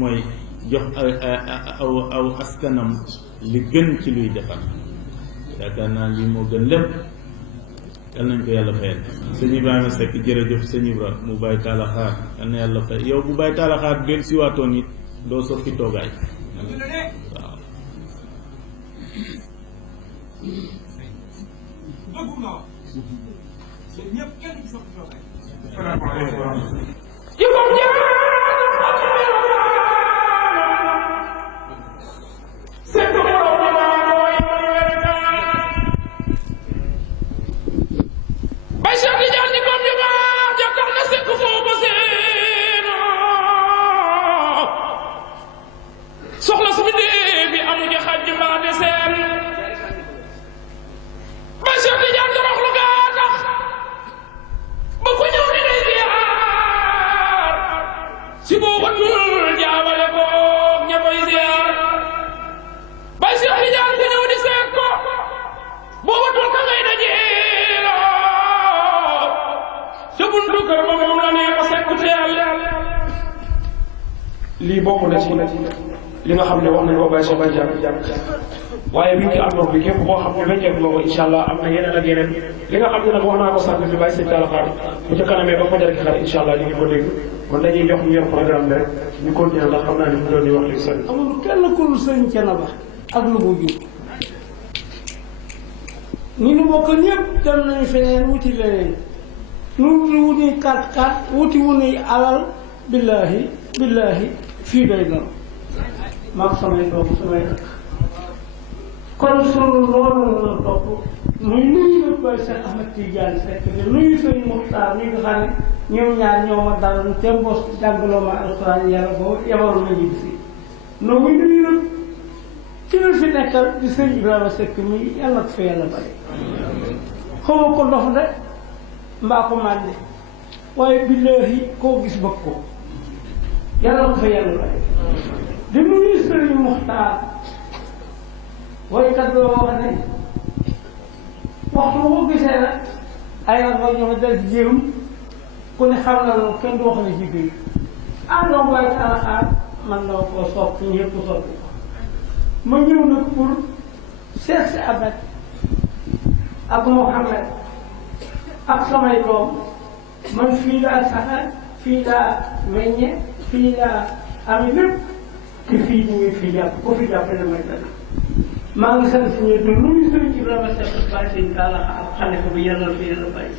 mooy jox aw askanam li gën ci luy defar yaakaar naa lii moo gën lépp yal nañ ko yàlla fayal sëñ Ibrahima Seck jërëjëf sëñ Ibra mu bàyyi taala xaar yal na yàlla fay yow bu bàyyi taala xaar del siwaatoon it doo soppi toogaay waaw soxla su fi dee bi amuñu xaj mbaa de seen ba Cheikh Tidiane dorox lu gaa tax ba ku ñëw ni day ziar si booba tul jaawale ko ña koy ziar ba Cheikh Tidiane ku ñëw di seet ko booba tul ka ngay dajeeloo sa buntu kër ba moom la nee ko sekku teel lii bokk na ci li nga xam ne wax nañ ko Baye Cheikh Badiane waaye biñ ci am ndox bi képp koo xam ne wecceeku nga ko incha allah am na yeneen ak yeneen li nga xam ne nag wax naa ko sànq bi Baye Sëñ Talla Xaar bu ca kanamee ba fajar gi xar incha allah ñu ngi ko dégg kon dañuy jox ñu yor programme bi rek ñu continuer ndax xam naa ne mu doon di wax léegi sëñ amul kenn ku dul sëñ Thiénaba ak lu mu jur ñi nu bokk ñëpp dem nañu feneen wuti leneen nu wuti 4-4 wuti wunuy alal billaahi fii doy na maa ko samay doom samay dëkk kon sunu loolu la topp muy nuyu nag Baye Cheikh Ahmed Tidiane Seck de nuyu sëñ Muxtaar mi nga xam ne ñoom ñaar ñoo ma daloon te mbos jàngaloo ma alxuraan yàlla boo yebal ma ñibbi si noo muy nuyu nag ci la fi nekkal di sëñ Ibrahima Seck mi yàlla ko fa yàlla bari xaw ko dof de mbaa ko mànde waaye billaahi koo gis bëgg ko yàlla ko fa yàlla bari di nuyu sëriñ Muxtaar waykat boo wax ne waxtu boo gisee nag ay nag ba ñoo dal jéem ku ne xam na loolu kenn du wax ne ci biir donc Baye Talla Xaar man na ko sopp ñëpp soppi ko ma ñëw nag pour seet si Ahmed ak Mohamed ak samay doom man fii laa saxe fii laa meññe fii laa ami lépp te fii ñu ngi fi jàpp ko fi jàpp ne may dana maa ngi sant ñëpp di nuyu sëriñ Ibrahima Seck Baye Sëñ Talla Xaar xalifa bi yàlla fi yàlla bàyyi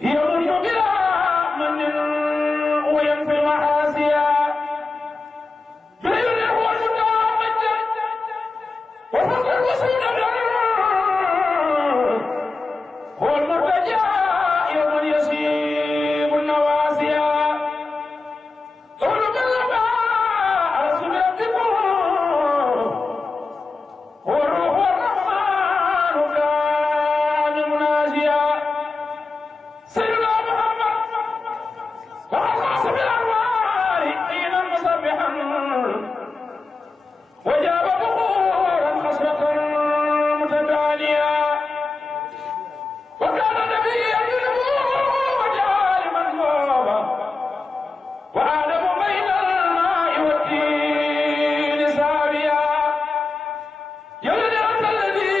يمن بلا من وينفي المعاصي بين هو المتعمد وفق الوصول هو المرتجى يوم يسيب النواسي قول من لبى رسول ربكم هو الروح والرحمن كان مناجيا سيدنا محمد وخلص بالانوار حين مسبحا وجاب بخورا خصبة متدانيا وكان نبيا وجعل منصوبا وآدم بين الماء والدين سابيا يلد أنت الذي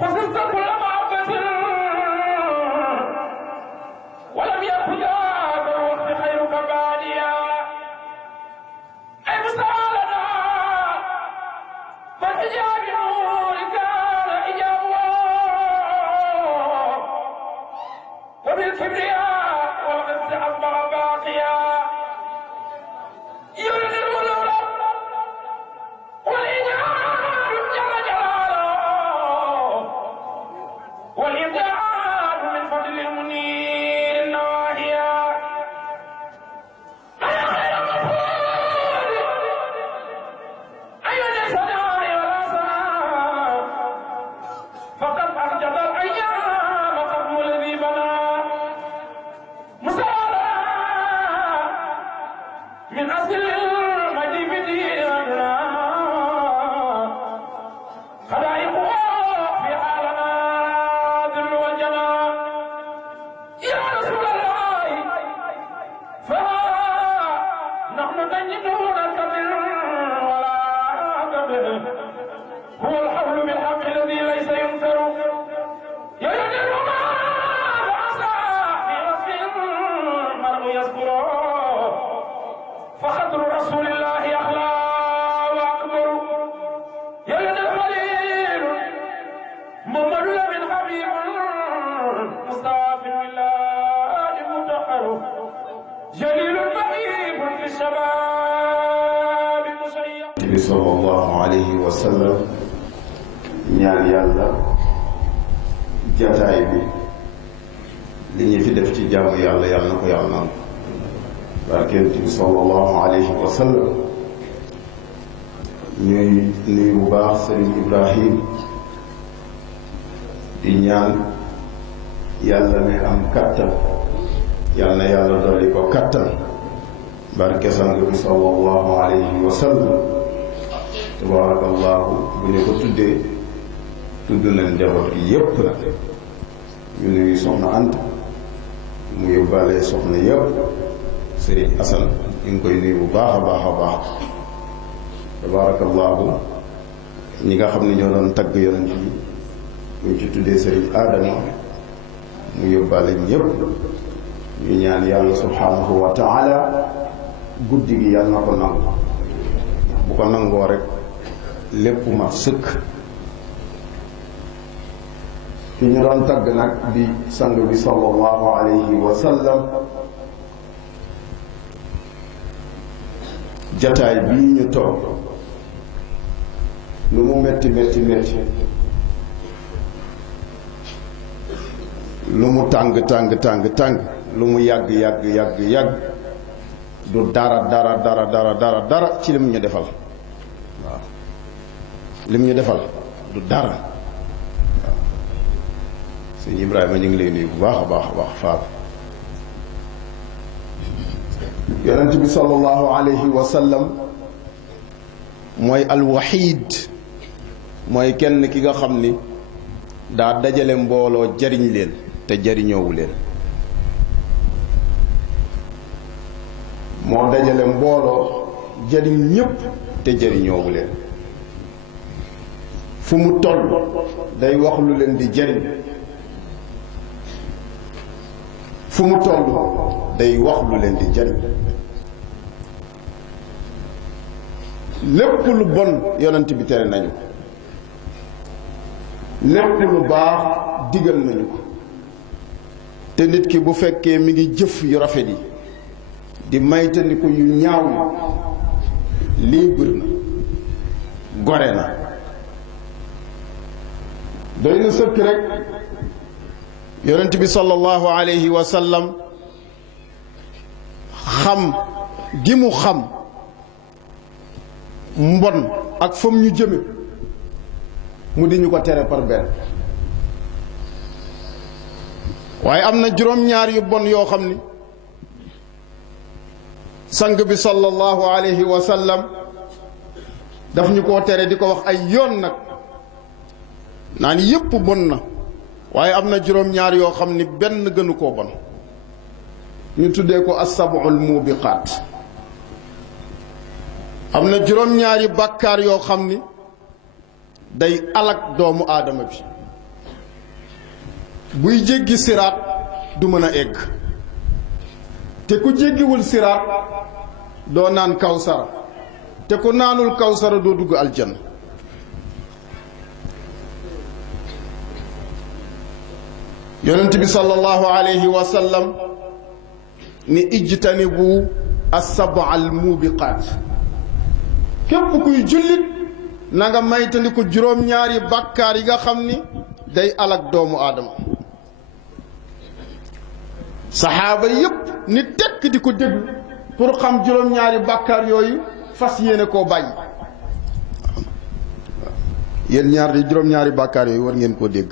خصصت كل محبة ولم يكن ذاك الوقت خيرك باديا أي مسالنا فالحجاب نور كان إجابه وبالكبرياء والغز أصبح باقيا يولد الولد والإجعال جل جلاله والإبداع من فضل المنير النواهيا أيا خير المفروض أيا ليس داعي ولا سلام فقد أخجل الأيام قبل الذي بنى مسارا من أصل المجيب ديننا خلائقه في حالنا ذل والجنى يا رسول الله فنحن نجدون الكبر ولا كبر هو الحول بالحق الذي ليس ينكر يجد ما عسى في وصف المرء يذكره فخطر رسول الله أخلى وأكبر يجد الخليل محمد من حبيب مصطفى في الولاد مطهر جليل مهيب في الشباب مشيع bi sallallahu alayhi wa sallam ñaan yàlla jataay bi li ñu fi def ci jaamu yàlla yàlla na ko yàlla naan barkent bi sallallahu alayhi wa sallam ñuy nuyu bu baax sëriñ Ibrahim di ñaan yàlla mi am kattan yàlla na yàlla dolli ko kattan barke sang bi sallallahu alayhi wa sallam tabarakallahu bu ñu ko tuddee tudd nañ njaboot gi yépp nag ñu nuyu soxna Anta mu yóbbaale soxna yépp sëriñ Asan ñu ngi koy nuyu bu baax a baax a baax tabarakallahu ñi nga xam ne ñoo doon tagg yonent bi bu ñu ci tuddee sëriñ Adama mu yóbbaale ñépp ñu ñaan yàlla subhanahu wa taala guddi gi yàlla na ko nangu bu ko nangoo rek lépp ma sëkk fi ñu doon tagg nag di sang bi sallallahu alayhi wa sallam jataay bii ñu toog lu mu metti metti metti lu mu tàng tàng tàng tàng lu mu yàgg yàgg yàgg yàgg du dara dara dara dara dara dara ci lim ñu defal waaw lim ñu defal du dara waaw sëñ Ibrahima ñu ngi lay nuyu bu baax a baax a baax Fall yonent bi sallallahu alayhi wa sallam mooy alwaxiid mooy kenn ki nga xam ni daa dajale mbooloo jariñ leen te jariñoowu leen moo dajale mbooloo jariñ ñépp te jariñoowu leen fu mu toll day wax lu leen di jariñ fu mu toll day wax lu leen di jariñ lépp lu bon yonent bi tere nañu ko lépp lu baax digal nañu ko te nit ki bu fekkee mi ngi jëf yu rafet yi di maytandiku yu ñaaw yi libre na gore na doy na sëkk rek yonent bi sallallahu alayhi wa sallam xam gi mu xam mbon ak fam ñu jëme mu di ñu ko tere par benn waaye am na juróom-ñaar yu bon yoo xam ni sang bi sallallahu alayhi wa sallam daf ñu koo tere di ko wax ay yoon nag naan yépp bon na waaye am na juróom-ñaar yoo xam ni benn gënu koo bon ñu tuddee ko as-sab'ul mubiqaat am na juróom-ñaari bàkkaar yoo xam ni day alak doomu aadama bi buy jéggi siraat du mën a egg te ku jéggiwul siraat doo naan kawsara te ku naanul kawsara doo dugg aljanna yonent bi sallallahu alayhi wa sallam ni ijtanibu as-sab'al mubiqaat képp kuy jullit na nga maytandiku juróom-ñaari bàkkaar yi nga xam ni day alak doomu aadama saxaaba yépp ni tekk di ko déglu pour xam juróom-ñaari bàkkaar yooyu fas yéene koo bàyyi yéen ñaar di juróom-ñaari bàkkaar yooyu war ngeen koo dégg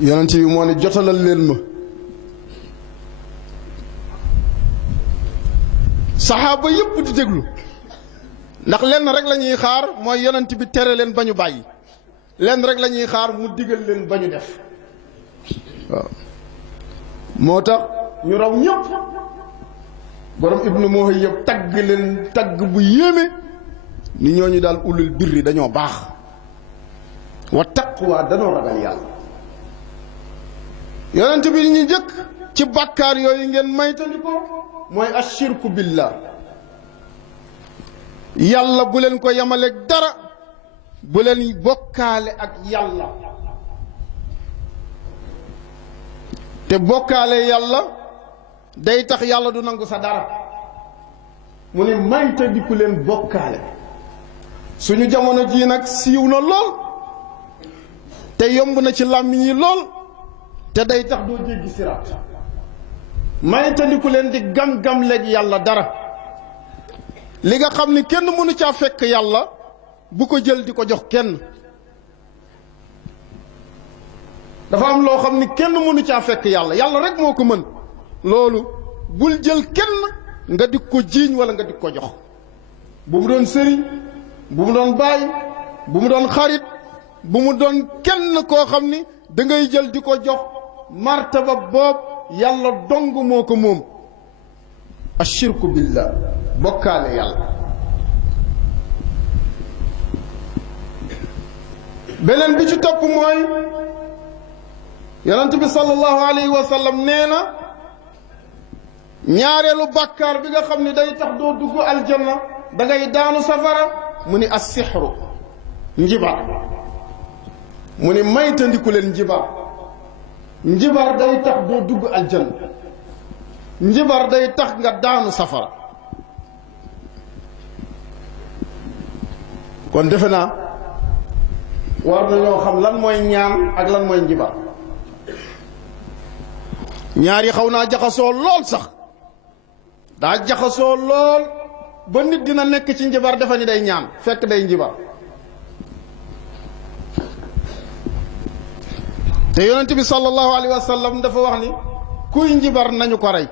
yonent bi moo ne jotalal leen ma saxaaba yépp di déglu ndax lenn rek la ñuy xaar mooy yonent bi tere leen ba ñu bàyyi lenn rek la ñuy xaar mu digal leen ba ñu def waaw moo tax ñu raw ñépp borom ibnu Muhayyab tagg leen tagg bu yéeme ni ñooñu daal ulul birri dañoo baax wa taqwa dañoo ragal yàlla yonent bi ñu jëkk ci bàkkaar yooyu ngeen maytandi ko mooy ashirku billah yàlla bu leen ko yamaleeg dara bu leen bokkaale ak yàlla te bokkaale yàlla day tax yàlla du nangu sa dara mu ne maytandiku leen bokkaale suñu jamono jii nag siiw na lool te yomb na ci làmmiñ yi lool te day tax doo jéggi siraat maytandiku leen di gam-gam leeg yàlla dara li nga xam ni kenn mënu caa fekk yàlla bu ko jël di ko jox kenn dafa am loo xam ni kenn mënu caa fekk yàlla yàlla rek moo ko mën loolu bul jël kenn nga di ko jiiñ wala nga di ko jox bu mu doon sëriñ bu mu doon baay bu mu doon xarit bu mu doon kenn koo xam ni da ngay jël di ko jox martaba boobu yàlla dong moo ko moom ashirku billah bokkaale yàlla beneen bi ci topp mooy yonent bi sallallahu alayhi wa sallam nee na ñaareelu bàkkaar bi nga xam ni day tax doo dugg aljanna da ngay daanu safara mu ni as-sihru njibar mu ni maytandiku leen njibar njibar day tax doo dugg aljanna njibar day tax nga daanu safara kon defe naa war nañoo xam lan mooy ñaan ak lan mooy njibar ñaar yi xaw naa jaxasoo lool sax daa jaxasoo lool ba nit dina nekk ci njibar defe ni day ñaan fekk day njibar te yonent bi sallallahu alayhi wa sallam dafa wax ni kuy njibar nañu ko rey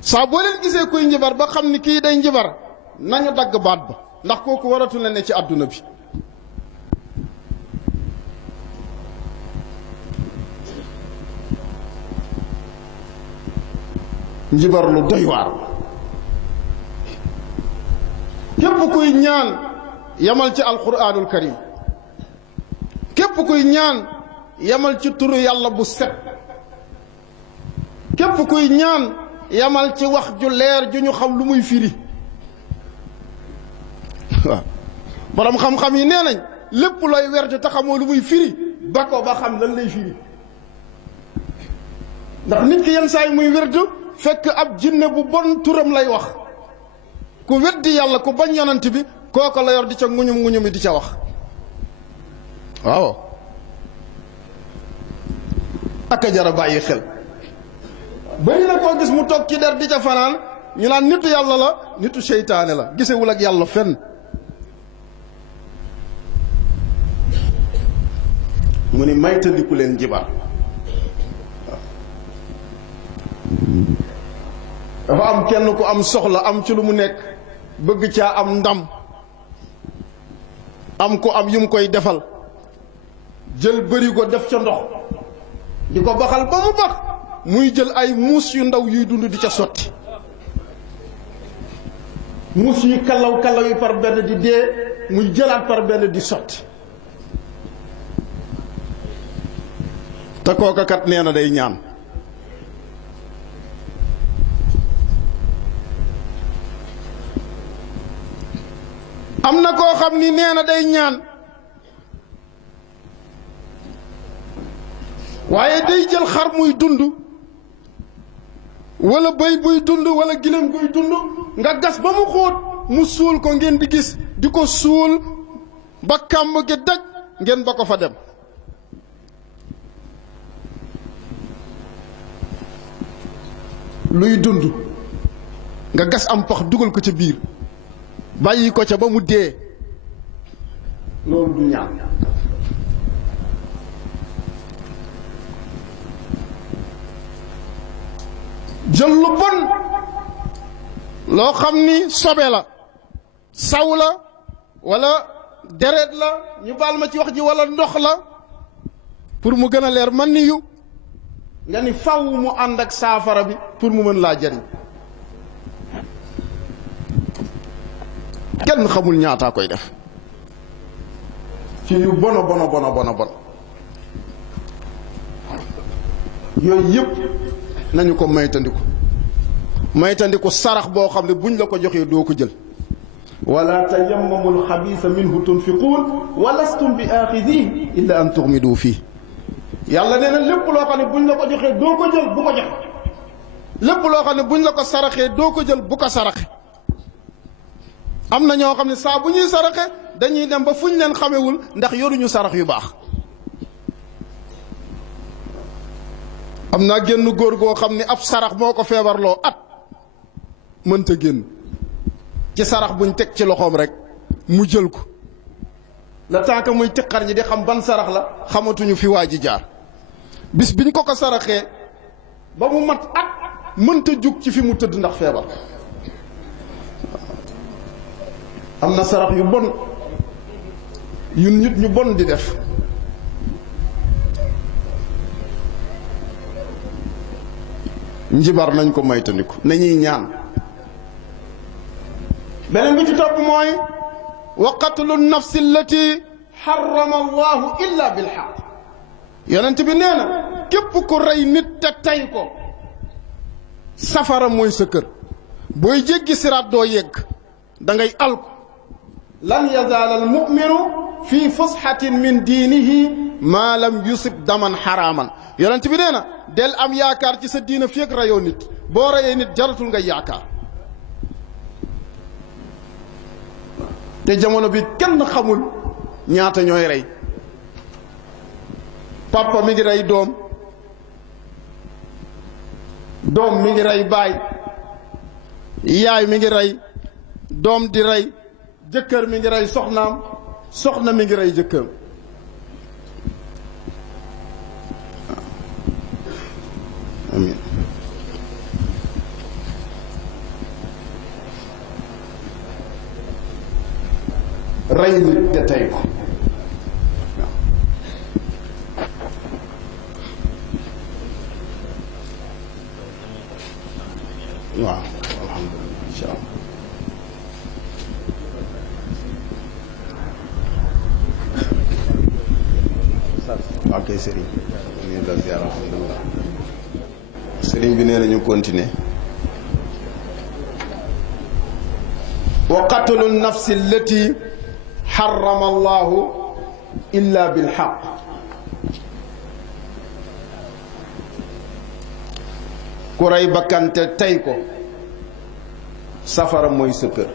saa boo leen gisee kuy njibar ba xam ni kii day njibar nañu dagg baat ba ndax kooku waratul la ne ci àdduna bi njibar lu doy waar képp kuy ñaan yamal ci alquranul karim képp kuy ñaan yamal ci turu yàlla bu set képp kuy ñaan yamal ci wax ju leer ju ñu xam lu muy firi waaw borom xam-xam yi nee nañ lépp looy werd te xamoo lu muy firi ba ko ba xam lan lay firi ndax nit ki yenn saa yi muy werd fekk ab jinne bu bon turam lay wax ku weddi yàlla ku bañ yonent bi kooko la yor di ca nguñum nguñum di ca wax waaw ak a jara bàyyi xel bari na koo gis mu toog ci der di ca fanaan ñu naan nitu yàlla la nitu seytaane la gisewul ak yàlla fenn mu ni maytandiku leen jibar dafa am kenn ku am soxla am ci lu mu nekk bëgg caa am ndam am ko am yu mu koy defal jël bëri ko def ca ndox di ko baxal ba mu bax muy jël ay muus yu ndaw yuy dund di ca sotti muus yi kalaw kalaw yi par benn di dee muy jëlaat par benn di sotti te kooka kat nee na day ñaan am na koo xam ni nee na day ñaan waaye day jël xar muy dund wala bëy buy dund wala giléem buy dund nga gas ba mu xóot mu suul ko ngeen di gis di ko suul ba kàmb gi daj ngeen ba ko fa dem luy dund nga gas am pax dugal ko ca biir bàyyi ko ca ba mu dee loolu du ñaan jël lu bon loo xam ni sobe la saw la wala deret la ñu baal ma ci wax ji wala ndox la pour mu gën a leer man ni yu nga ni faw mu ànd ak saafara bi pour mu mën laa jariñ kenn xamul ñaataa koy def ci yu bona bona bona bona bon yooyu yëpp nañu ko maytandiku sarax boo xam ne buñ la ko joxee doo ko jël wala tayammamu alxabisa minhu tunfiquun wa lastum bi aaxidihi illa an tuxmidu fii yàlla nee na lépp loo xam ne buñ la ko joxee doo ko jël bu ko joxe lépp loo xam ne buñ la ko saraxee doo ko jël bu ko saraxe am na ñoo xam ne saa bu ñuy saraxe dañuy dem ba fuñ leen xamewul ndax yoruñu sarax yu baax am naa génn góor goo xam ne ab sarax moo ko feebarloo at mënta génn ci sarax buñ teg ci loxoom rek mu jël ko le temps que muy tiqar ñi di xam ban sarax la xamatuñu fi waa ji jaar bis biñ ko saraxee ba mu mat at mënta jug ci fi mu tëdd ndax feebar am na sarax yu bon yu nit ñu bon di def njibar nañ ko moytandiku nañuy ñaan beneen bi ci topp mooy wa qatlu nafsi allati harrama allahu illa bilxaq yonent bi nee na képp ku rey nit te tey ko safara mooy sa kër booy jéggi siraat doo yegg da ngay alku lan yazaal al muminu fi fusxatin min diinihi maa lam yusib daman xaraaman yonent bi nee na del am yaakaar ci sa diina fekk rayoo nit boo rayee nit jaratul ngay yaakaar te jamono bi kenn xamul ñaata ñooy rey papa mi ngi rey doom doom mi ngi rey baay yaay mi ngi rey doom di rey jëkkër mi ngi rey soxnaam soxna mi ngi rey jëkkër amiin rey nit te tey ko waaw alhamdulilah incha allah waaw kay sëriñ ñu ngi la ziar alhamdulilah sëriñ bi nee na ñu continuer wa qatlu nafsi allati xarama allahu illa bilxaq. ku rey bakkante tey ko safara mooy sa kër.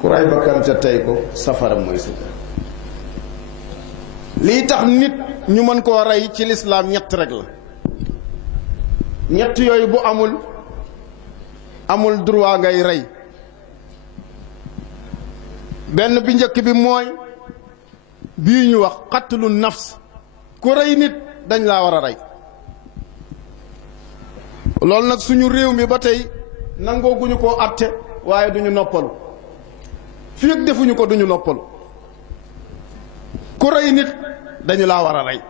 ku rey bakkante tey ko safara mooy sa kër. lii tax nit ñu mën koo rey ci lislaam ñett rek la. ñett yooyu bu amul droit ngay rey. benn bi njëkk bi mooy bii ñu wax qatlu nafs. ku rey nit dañ laa war a rey. loolu nag suñu réew mi ba tey nangooguñu koo àtte waaye duñu noppalu. fii ak defuñu ko duñu noppalu. ku rey nit dañu laa war a rey.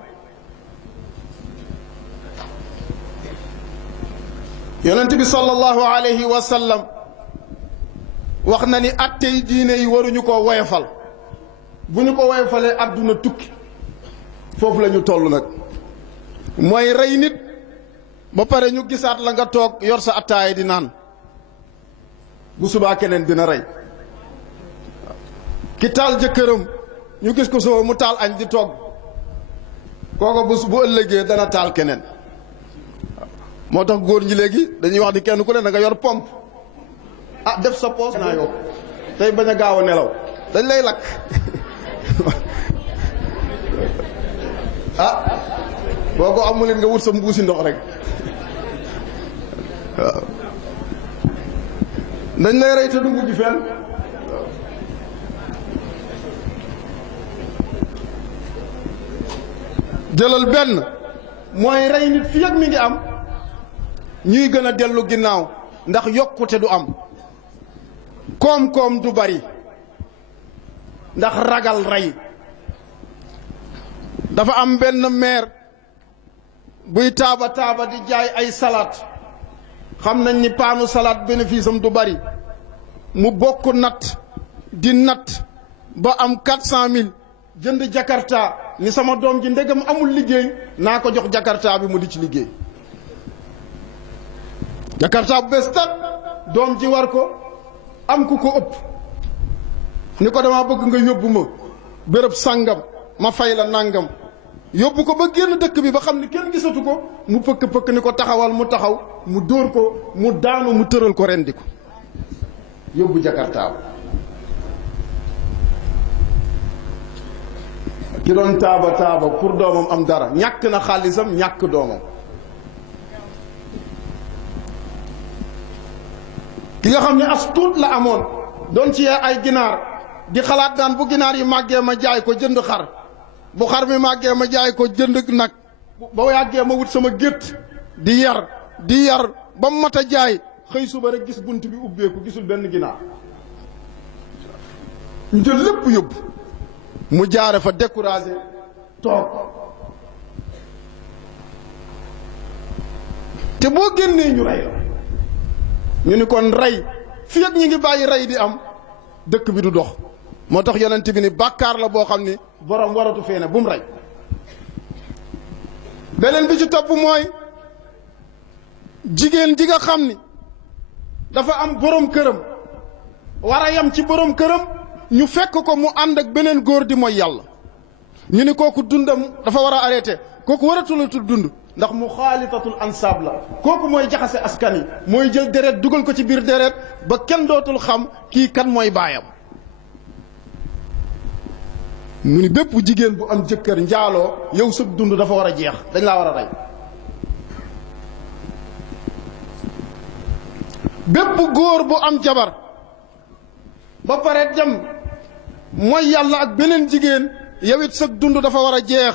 yonent bi sallallahu alayhi wa sallam wax na ni attey diine yi waruñu ko woyofal. bu ñu ko woyofalee àdduna tukki. foofu la ñu toll nag. mooy rey nit ba pare ñu gisaat la nga toog yor sa attaaya di naan. bu subaa keneen dina rey. ki taal jëkkëram ñu gis ko soo mu taal añ di togg. kooko bu ëllëgee dana taal keneen. moo tax góor ñi léegi dañuy wax ni kenn ku ne da nga yor pompe. ah def sa poos naa yow tey bañ a gaaw a nelaw dañ lay lakk. ah boo ko amuleen nga wut sa mbuusi ndox rek. waaw dañ lay rey te du mujj fenn. jëlal benn mooy rey nit fi ak mi ngi am ñuy gën a dellu ginnaaw ndax yokkute du am. koom-koom du bari ndax ragal rey. dafa am benn maire buy taaba di jaay ay salade. xam nañ ni paanu salade bénéfice am du bari. mu bokk natt di natt ba am 400 000 jënd jakarta ni sama doom ji ndegam amul liggéey naa ko jox jakarta bi mu di ci liggéey. jakarta bu bees tat doom ji war ko am ku ko ëpp ni ko dama bëgg nga yóbbu ma béréb sàngam ma fay la nàngam. yóbbu ko ba génn dëkk bi ba xam ni kenn gisatu ko mu pëkk ni ko taxawal mu taxaw mu dóor ko mu daanu mu tëral ko rendi ko yóbbu jakarta ki doon taaba pour doomam am dara ñàkk na xaalisam ñàkk doomam. ki nga xam ne as tuut la amoon doon ci ay ginaar di xalaat daan bu ginaar yi màggee ma jaay ko jënd xar. bu xar mi màggee ma jaay ko jënd nag ba yàggee ma wut sama gétt di yar ba mat a jaay xëy suba rek gis bunt bi ubbeeku gisul benn ginaar. ñu jël lépp yóbbu mu jaare fa découragé toog. te boo génnee ñu rey la. ñu ni kon rey fii ak ñi ngi bàyyi rey di am dëkk bi du dox. moo tax yonent bi ni bàkkaar la boo xam ni borom waratu fee ne bu mu rey. beneen bi ci topp mooy jigéen ji nga xam ni dafa am borom këram war a yam ci borom këram ñu fekk ko mu ànd ak beneen góor di mooy yàlla. ñu ni kooku dundam dafa war a arrêté kooku waratulatul dund ndax mu xaalitatul ansaab la. kooku mooy jaxase askan yi mooy jël deret dugal ko ci biir deret ba kenn dootul xam kii kan mooy baayam. mu ni bépp jigéen bu am jëkkër njaaloo yow sa dund dafa war a jeex dañ laa war a rey. bépp góor bu am jabar ba pare dem mooy yàlla ak beneen jigéen yow it sa dund dafa war a jeex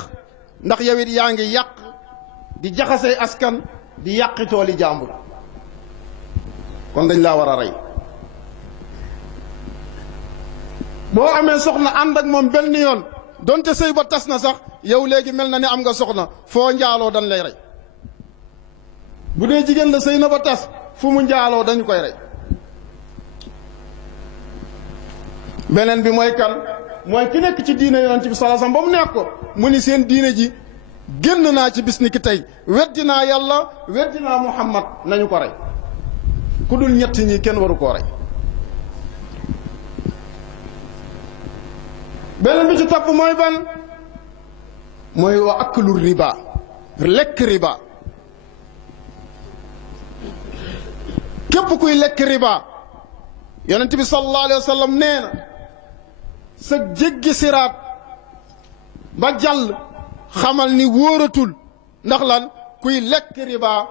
ndax yow it yaa ngi yàq di jaxasee askan di yàqi tooli jàmbur kon dañ laa war a rey. boo amee soxna ànd ak moom benn yoon donte sëy ba tas na sax yow léegi mel na ni am nga soxna foo njaaloo dañ lay rey. bu dee jigéen la sëy na ba tas fu mu njaaloo dañu koy rey. beneen bi mooy kan mooy ki nekk ci diine yonent bi sallallahu alayhi wasallam ba mu nekk ko mu ni seen diine ji génn naa ci bis ni ki tey weddi naa yàlla weddi naa Muhammad nañu ko rey ku dul ñett ñi kenn waru koo rey. beneen bi ci topp mooy ban mooy wa aklu riba lekk riba képp kuy lekk riba yonent bi sallallahu alayhi wa sallam nee na sa jéggi siraat ba jàll xamal ni wóoratul ndax lan kuy lekk riba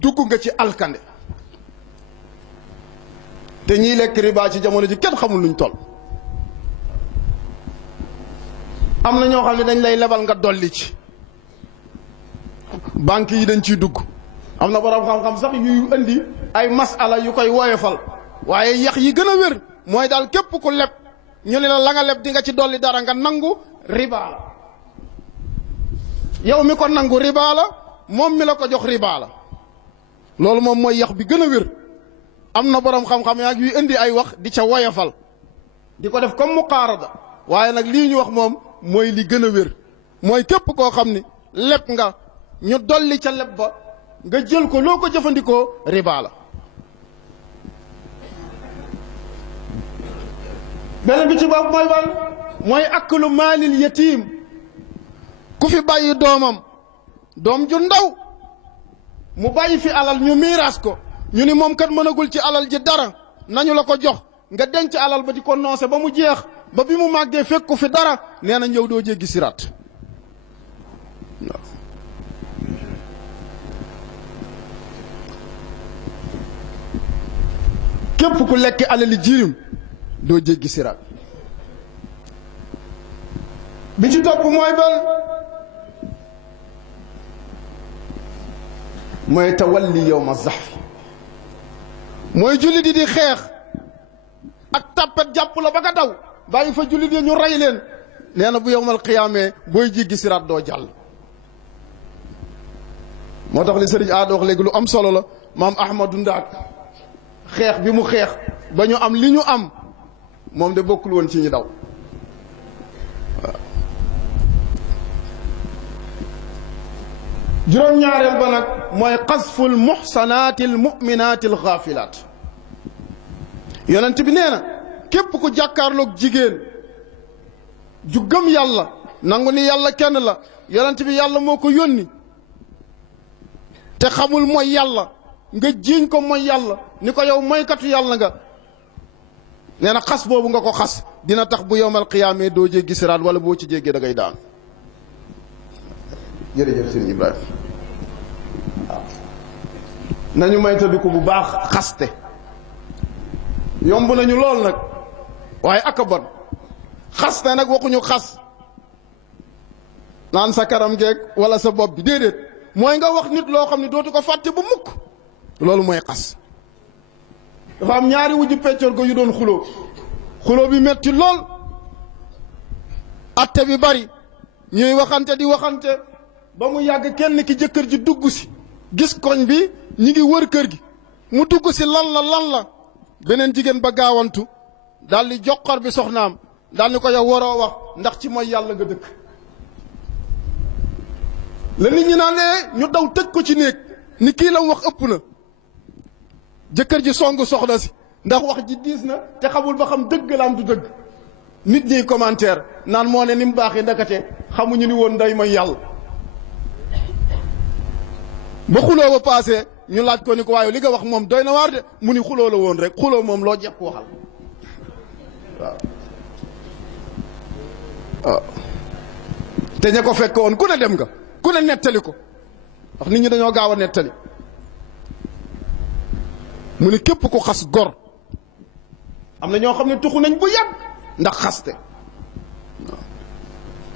dugg nga ci alkande te ñiy lekk riba ci jamono ji kenn xamul luñ toll. am na ñoo xam ne dañ lay lebal nga dolli ci banque yi dañ ciy dugg am na borom xam-xam sax yuy indi ay masala yu koy woyofal waaye yax yi gën a wér mooy daal képp ku leb ñu ne la nga leb di nga ci dolli dara nga nangu riba la yow mi ko nangu riba la moom mi la ko jox riba la loolu moom mooy yax bi gën a wér. am na borom xam-xam yaa yuy indi ay wax di ca woyofal di ko def comme muqaarada waaye nag lii ñu wax moom mooy li gën a wér mooy képp koo xam ni leb nga ñu dolli ca leb ba nga jël ko loo ko jëfandikoo riba la. beneen bi ci bopp mooy ban mooy aklu maalil yatiim ku fi bàyyi doomam doom ju ndaw mu bàyyi fi alal ñu miiraas ko ñu ni moom kat mënagul ci alal ji dara nañu la ko jox nga denc alal ba di ko noose ba mu jeex ba bi mu màggee fekk ko fi dara nee na ñëw doo jéggi siraat képp ku lekk alali jirim doo jéggi siraat bi ci topp mooy ban mooy tawalli yawma zahf mooy jullit yi di xeex ak tàppet jàpp la ba nga daw bàyyi fa jullit yi ñu rey leen nee na bu yawmal qiyaamee booy jéggi siraat doo jàll. moo tax li sëriñ Aada wax léegi lu am solo la maam Ahmadou Ndaak xeex bi mu xeex ba ñu am li ñu am moom de bokkul woon ci ñi daw waaw. juróom-ñaareel ba nag mooy qasful muxsanaatil mu'minaatil xaafilaat yonent bi nee na képp ku jàkkaarloog jigéen ju gëm yàlla nangu ni yàlla kenn la yonent bi yàlla moo ko yónni te xamul mooy yàlla nga jiiñ ko mooy yàlla ni ko yow moykatu yàlla nga nee na xas boobu nga ko xas dina tax bu yowmal qiyaamee doo jéggi siraat wala boo ci jéggee da ngay daan. jërëjëf sëñ Ibrahima waaw nañu maytandiku bu baax xaste yomb nañu lool nag waaye ak a bon xaste nag waxuñu xas naan sa karam geeg wala sa bopp bi déedéet mooy nga wax nit loo xam ne dootu ko fàtte ba mukk loolu mooy xas. dafa am ñaari wujju peccor go yu doon xuloo bi metti lool atte bi bari ñuy waxante di waxante ba mu yàgg kenn ki jëkkër ji dugg si gis koñ bi ñi ngi wër kër gi mu dugg si lan la beneen jigéen ba gaawantu daal di joxor bi soxnaam daal ni ko yow waroo wax ndax ci mooy yàlla nga dëkk. la nit ñi naan ñu daw tëj ko ci néeg ni kii la wax ëpp na jëkkër ji songu soxna si ndax wax ji diis na te xamul ba xam dëgg la am du dëgg nit ñiy commentaire naan moo ne ni mu baaxee ndakate xamuñu ni woon nday mooy yàlla. ba xuloo ba paase ñu laaj ko ni ko waaye li nga wax moom doy na waar de mu ni xuloo la woon rek xuloo moom loo jekk waxal waaw. waaw te ña ko fekk woon ku ne dem nga ku ne nettali ko ndax nit ñi dañoo gaaw a nettali. mu ni képp ku xas gor am na ñoo xam ne tuxu nañ bu yàgg ndax xaste waaw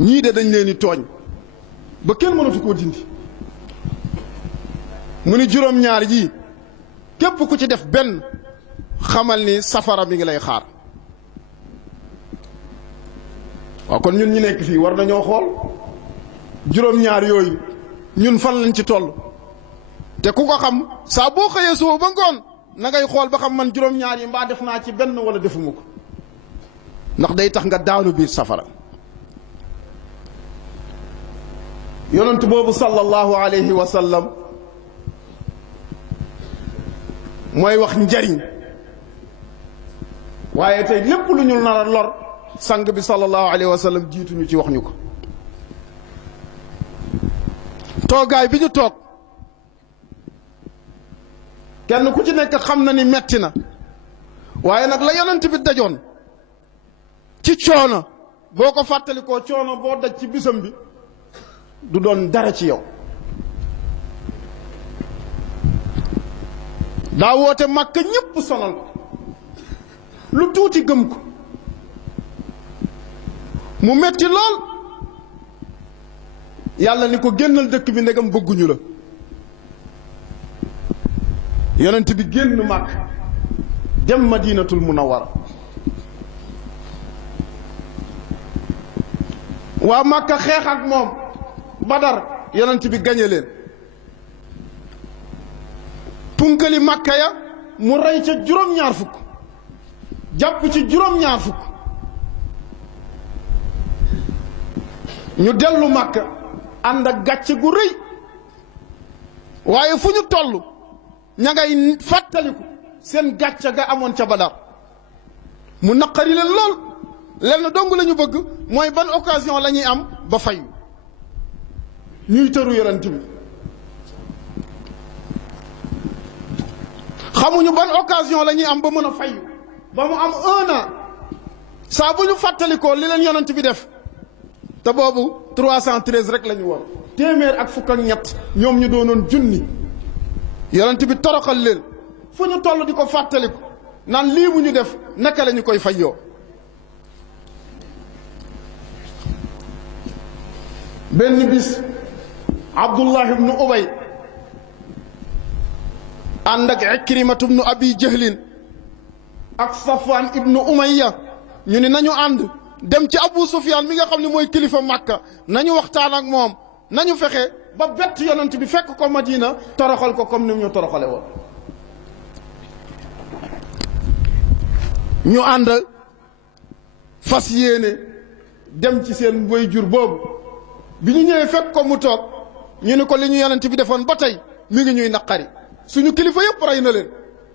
ñii de dañ leen di tooñ ba kenn mënatu koo dindi. mu ni juróom-ñaar yii képp ku ci def benn xamal ni safara mi ngi lay xaar. waaw kon ñun ñi nekk fii war nañoo xool juróom-ñaar yooyu ñun fan lañ ci toll te ku ko xam saa boo xëyee suba ba ngoon na ngay xool ba xam man juróom-ñaar yi mbaa def naa ci benn wala defuma ko ndax day tax nga daanu biir safara yonent boobu sallallahu alayhi wa sallam mooy wax njariñ waaye tey lépp lu ñu nar a lor sang bi sallallahu alayhi wa sallam jiituñu ci wax ñu ko toogaay bi ñu toog kenn ku ci nekk xam na ni metti na waaye nag la yonent bi dajoon ci coono boo ko fàttalikoo coono boo daj ci bisam bi du doon dara ci yow daa woote Makka ñépp sonal ko lu tuuti gëm ko mu metti lool yàlla ni ko génnal dëkk bi ndegam bëgguñu la yonent bi génn Makka dem Madinatul Munawwara waa Makka xeex ak moom Badar yonent bi gañe leen punkali Makka ya mu rey ca juróom-ñaar fukk jàpp ci juróom-ñaar fukk ñu dellu Makka ànd ak gàcce gu rëy waaye fu ñu toll ña ngay fàttaliku seen gàcce ga amoon ca Badar mu naqari leen lool lenn dong la ñu bëgg mooy ban occasion la ñuy am ba fayu ñuy tëru yonent bi xamuñu ban occasion la ñuy am ba mën a fayu ba mu am 1 an saa bu ñu fàttalikoo li leen yonent bi def te boobu 313 rek la ñu war téeméer ak fukk ak ñett ñoom ñu doonoon junni yonent bi toroxal leen fu ñu toll di ko fàttaliku naan lii mu ñu def naka la ñu koy fayoo benn bis Abdullah ibnu Ubay ànd ak Ikrimatu ibnu Abi Jahlin ak Safwan ibnu Umayya ñu ni nañu ànd dem ci Abu Sufyaan mi nga xam ne mooy kilifa Makka nañu waxtaan ak moom nañu fexe ba bett yonent bi fekk ko Madina toroxal ko comme ni ñu toroxale woon ñu ànd fas yéene dem ci seen waajur boobu bi ñu ñëwee fekk ko mu toog ñu ni ko li ñu yonent bi defoon ba tey mi ngi ñuy naqari suñu kilifa yëpp rey na leen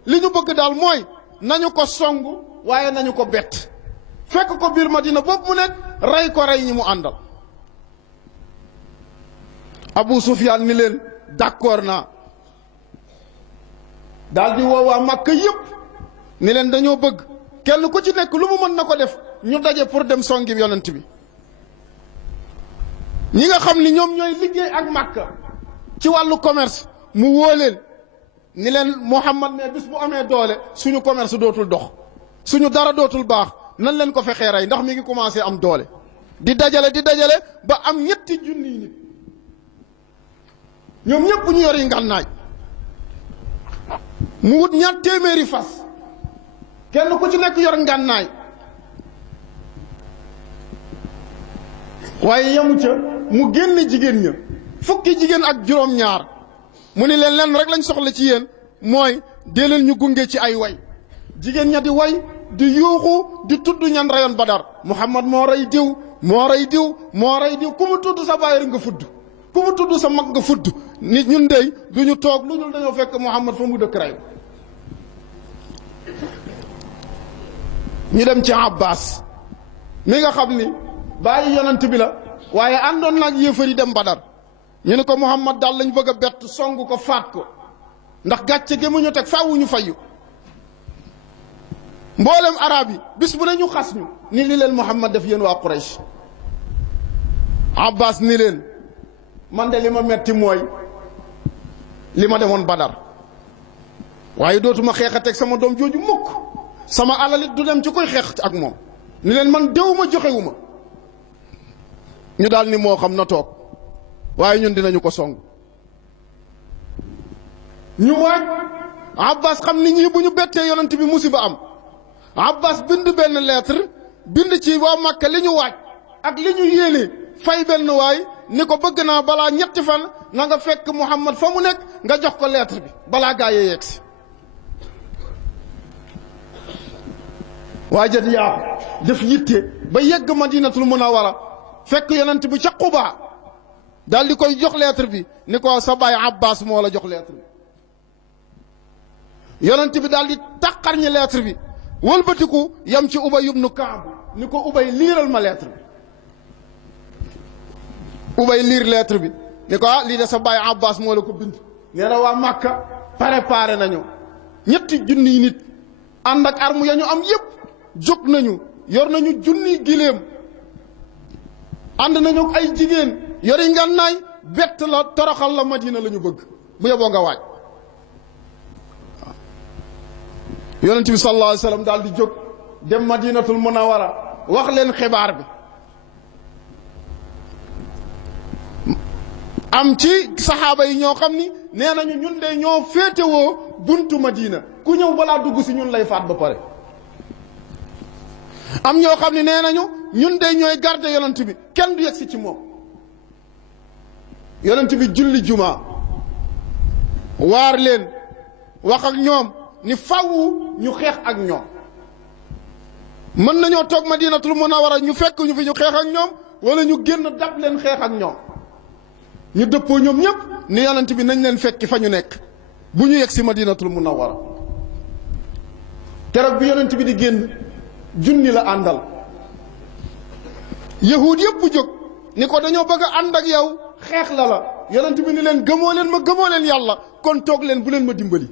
li ñu bëgg daal mooy nañu ko song waaye nañu ko bett fekk ko biir Madina boobu mu nekk rey ko rey ñi mu àndal Abu Sufyaan ni leen d'accord naa daal di woo waa Makka yëpp ni leen dañoo bëgg kenn ku ci nekk lu mu mën na ko def ñu daje pour dem songi yonent bi ñi nga xam ni ñoom ñooy liggéey ak Makka ci wàllu commerce mu woo leen ni leen Muhammad ne bis bu amee doole suñu commerce dootul dox suñu dara dootul baax nan leen ko fexee rey ndax mi ngi commencé am doole di dajale ba am 7 junni nit ñoom ñëpp ñu yor yi ngànnaay mu wut 2 téeméeri fas kenn ku ci nekk yor ngànnaay waaye yamu ca mu génn jigéen ña fukki jigéen ak juróom-ñaar mu ni leen lenn rek lañ soxla ci yéen mooy dee leen ñu gunge ci ay way jigéen ña di way di yuuxu di tudd ñan rayoon Badar Muhammad moo rey diw moo rey diw moo rey diw ku mu tudd sa baay nga fudd ku mu tudd sa mag nga fudd nit ñun dey du ñu toog lu dul dañoo fekk Muhammad fa mu dëkk rey ñu dem ci Abbas mi nga xam ni bàyyi yonent bi la waaye àndoon naag yéefar yi dem Badar ñu ne ko Muhammad daal lañ bëgg a bett song ko faat ko ndax gàcce gi mu ñu teg faawu ñu fayu mboolem arab yi bis bu ne ñu xas ñu ni li leen Muhammad def yéen waa Quraysh Abbas ni leen man de li ma metti mooy li ma demoon Badar waaye dootuma xeexateeg sama doom jooju mukk sama alalit du dem ci koy xeex ak moom ni leen man déwuma joxewuma ñu daal ni moo xam na toog waaye ñun dinañu ko song ñu waaj Abbas xam ni ñii bu ñu bettee yonent bi musiba am Abbas bind benn lettre bind ci waa Makka li ñu waaj ak li ñu yéene fay benn waay ni ko bëgg naa balaa 7 fan na nga fekk Muhammad fa mu nekk nga jox ko lettre bi balaa gaa yee yegg si waajat yaaxu def yitte ba yegg Madinatul Munawwara fekk yonent bi ca Quba daal di koy jox lettre bi ni ko sa baay Abbas moo la jox lettre bi yonent bi daal di taqar ñi lettre bi wëlbatiku yam ci Ubay ibnu Kaab ni ko Ubay liiral ma lettre bi Ubay liir lettre bi ni ko lii de sa baay Abbas moo la ko bind nee na waa Màkka préparé nañu 7,000 nit ànd ak arme ya ñu am yépp jóg nañu yor nañu 1,000 giléem ànd nañu ak ay jigéen yori ngànnaay bett la toroxal la Madina la ñu bëgg bu yeboo nga waaj yonent bi sallallahu alayhi wa sallam daal di jóg dem Madinatul Munawwara wax leen xibaar bi am ci saxaaba yi ñoo xam ni nee nañu ñun de ñoo féetewoo buntu Madina ku ñëw balaa dugg si ñun lay faat ba pare am ñoo xam ni nee nañu ñun de ñooy garder yonent bi kenn du yegsi ci moom yonent bi julli juma waar leen wax ak ñoom ni faww ñu xeex ak ñoom mën nañoo toog Madinatul Munawwara ñu fekk ñu fi ñu xeex ak ñoom wala ñu génn dab leen xeex ak ñoom ñu dëppoo ñoom ñëpp ni yonent bi nañ leen fekki fa ñu nekk bu ñu yegg si Madinatul Munawwara keroog bi yonent bi di génn 1,000 la àndal yahuud yëpp bu jóg ni ko dañoo bëgg a ànd ak yow xeex la yonent bi ni leen gëmoo leen ma gëmoo leen yàlla kon toog leen bu leen ma dimbali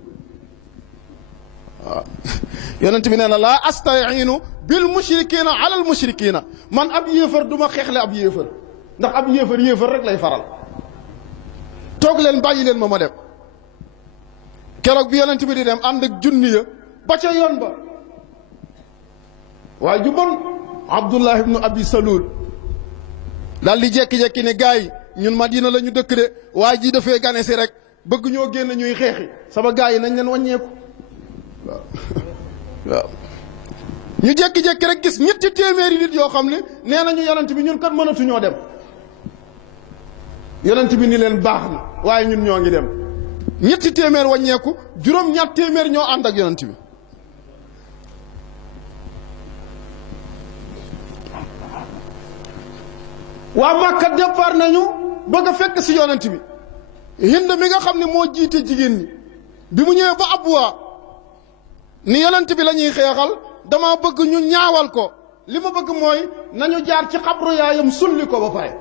waaw yonent bi nee na laa asta'iinu bil mushrikiina alal mushrikiina man ab yéefar du ma xeexle ab yéefar ndax ab yéefar rek lay faral toog leen bàyyi leen ma dem keroog bi yonent bi di dem ànd ak 1,000 ya ba ca yoon ba waaye ju bon Abdullah ibnu Abi Salul daal di jekki-jekki ne gars yi ñun Madina la ñu dëkk de waaye ji dafee gane si rek bëgg ñoo génn ñuy xeexi sama gars yi nañ leen wàññeeku waaw waaw ñu jekki-jekki rek gis 700 nit yoo xam ne nee nañu yonent bi ñun kat mënatuñoo dem yonent bi ni leen baax na waaye ñun ñoo ngi dem 700 wàññeeku juróom-ñaar téeméer ñoo ànd ak yonent bi waa Màkka départ nañu bëgg a fekk si yonent bi Hind mi nga xam ne moo jiite jigéen ñi bi mu ñëwee ba Abwa ni yonent bi la ñuy xeexal dama bëgg ñu ñaawal ko li ma bëgg mooy nañu jaar ci xabru yaayam sulli ko ba pare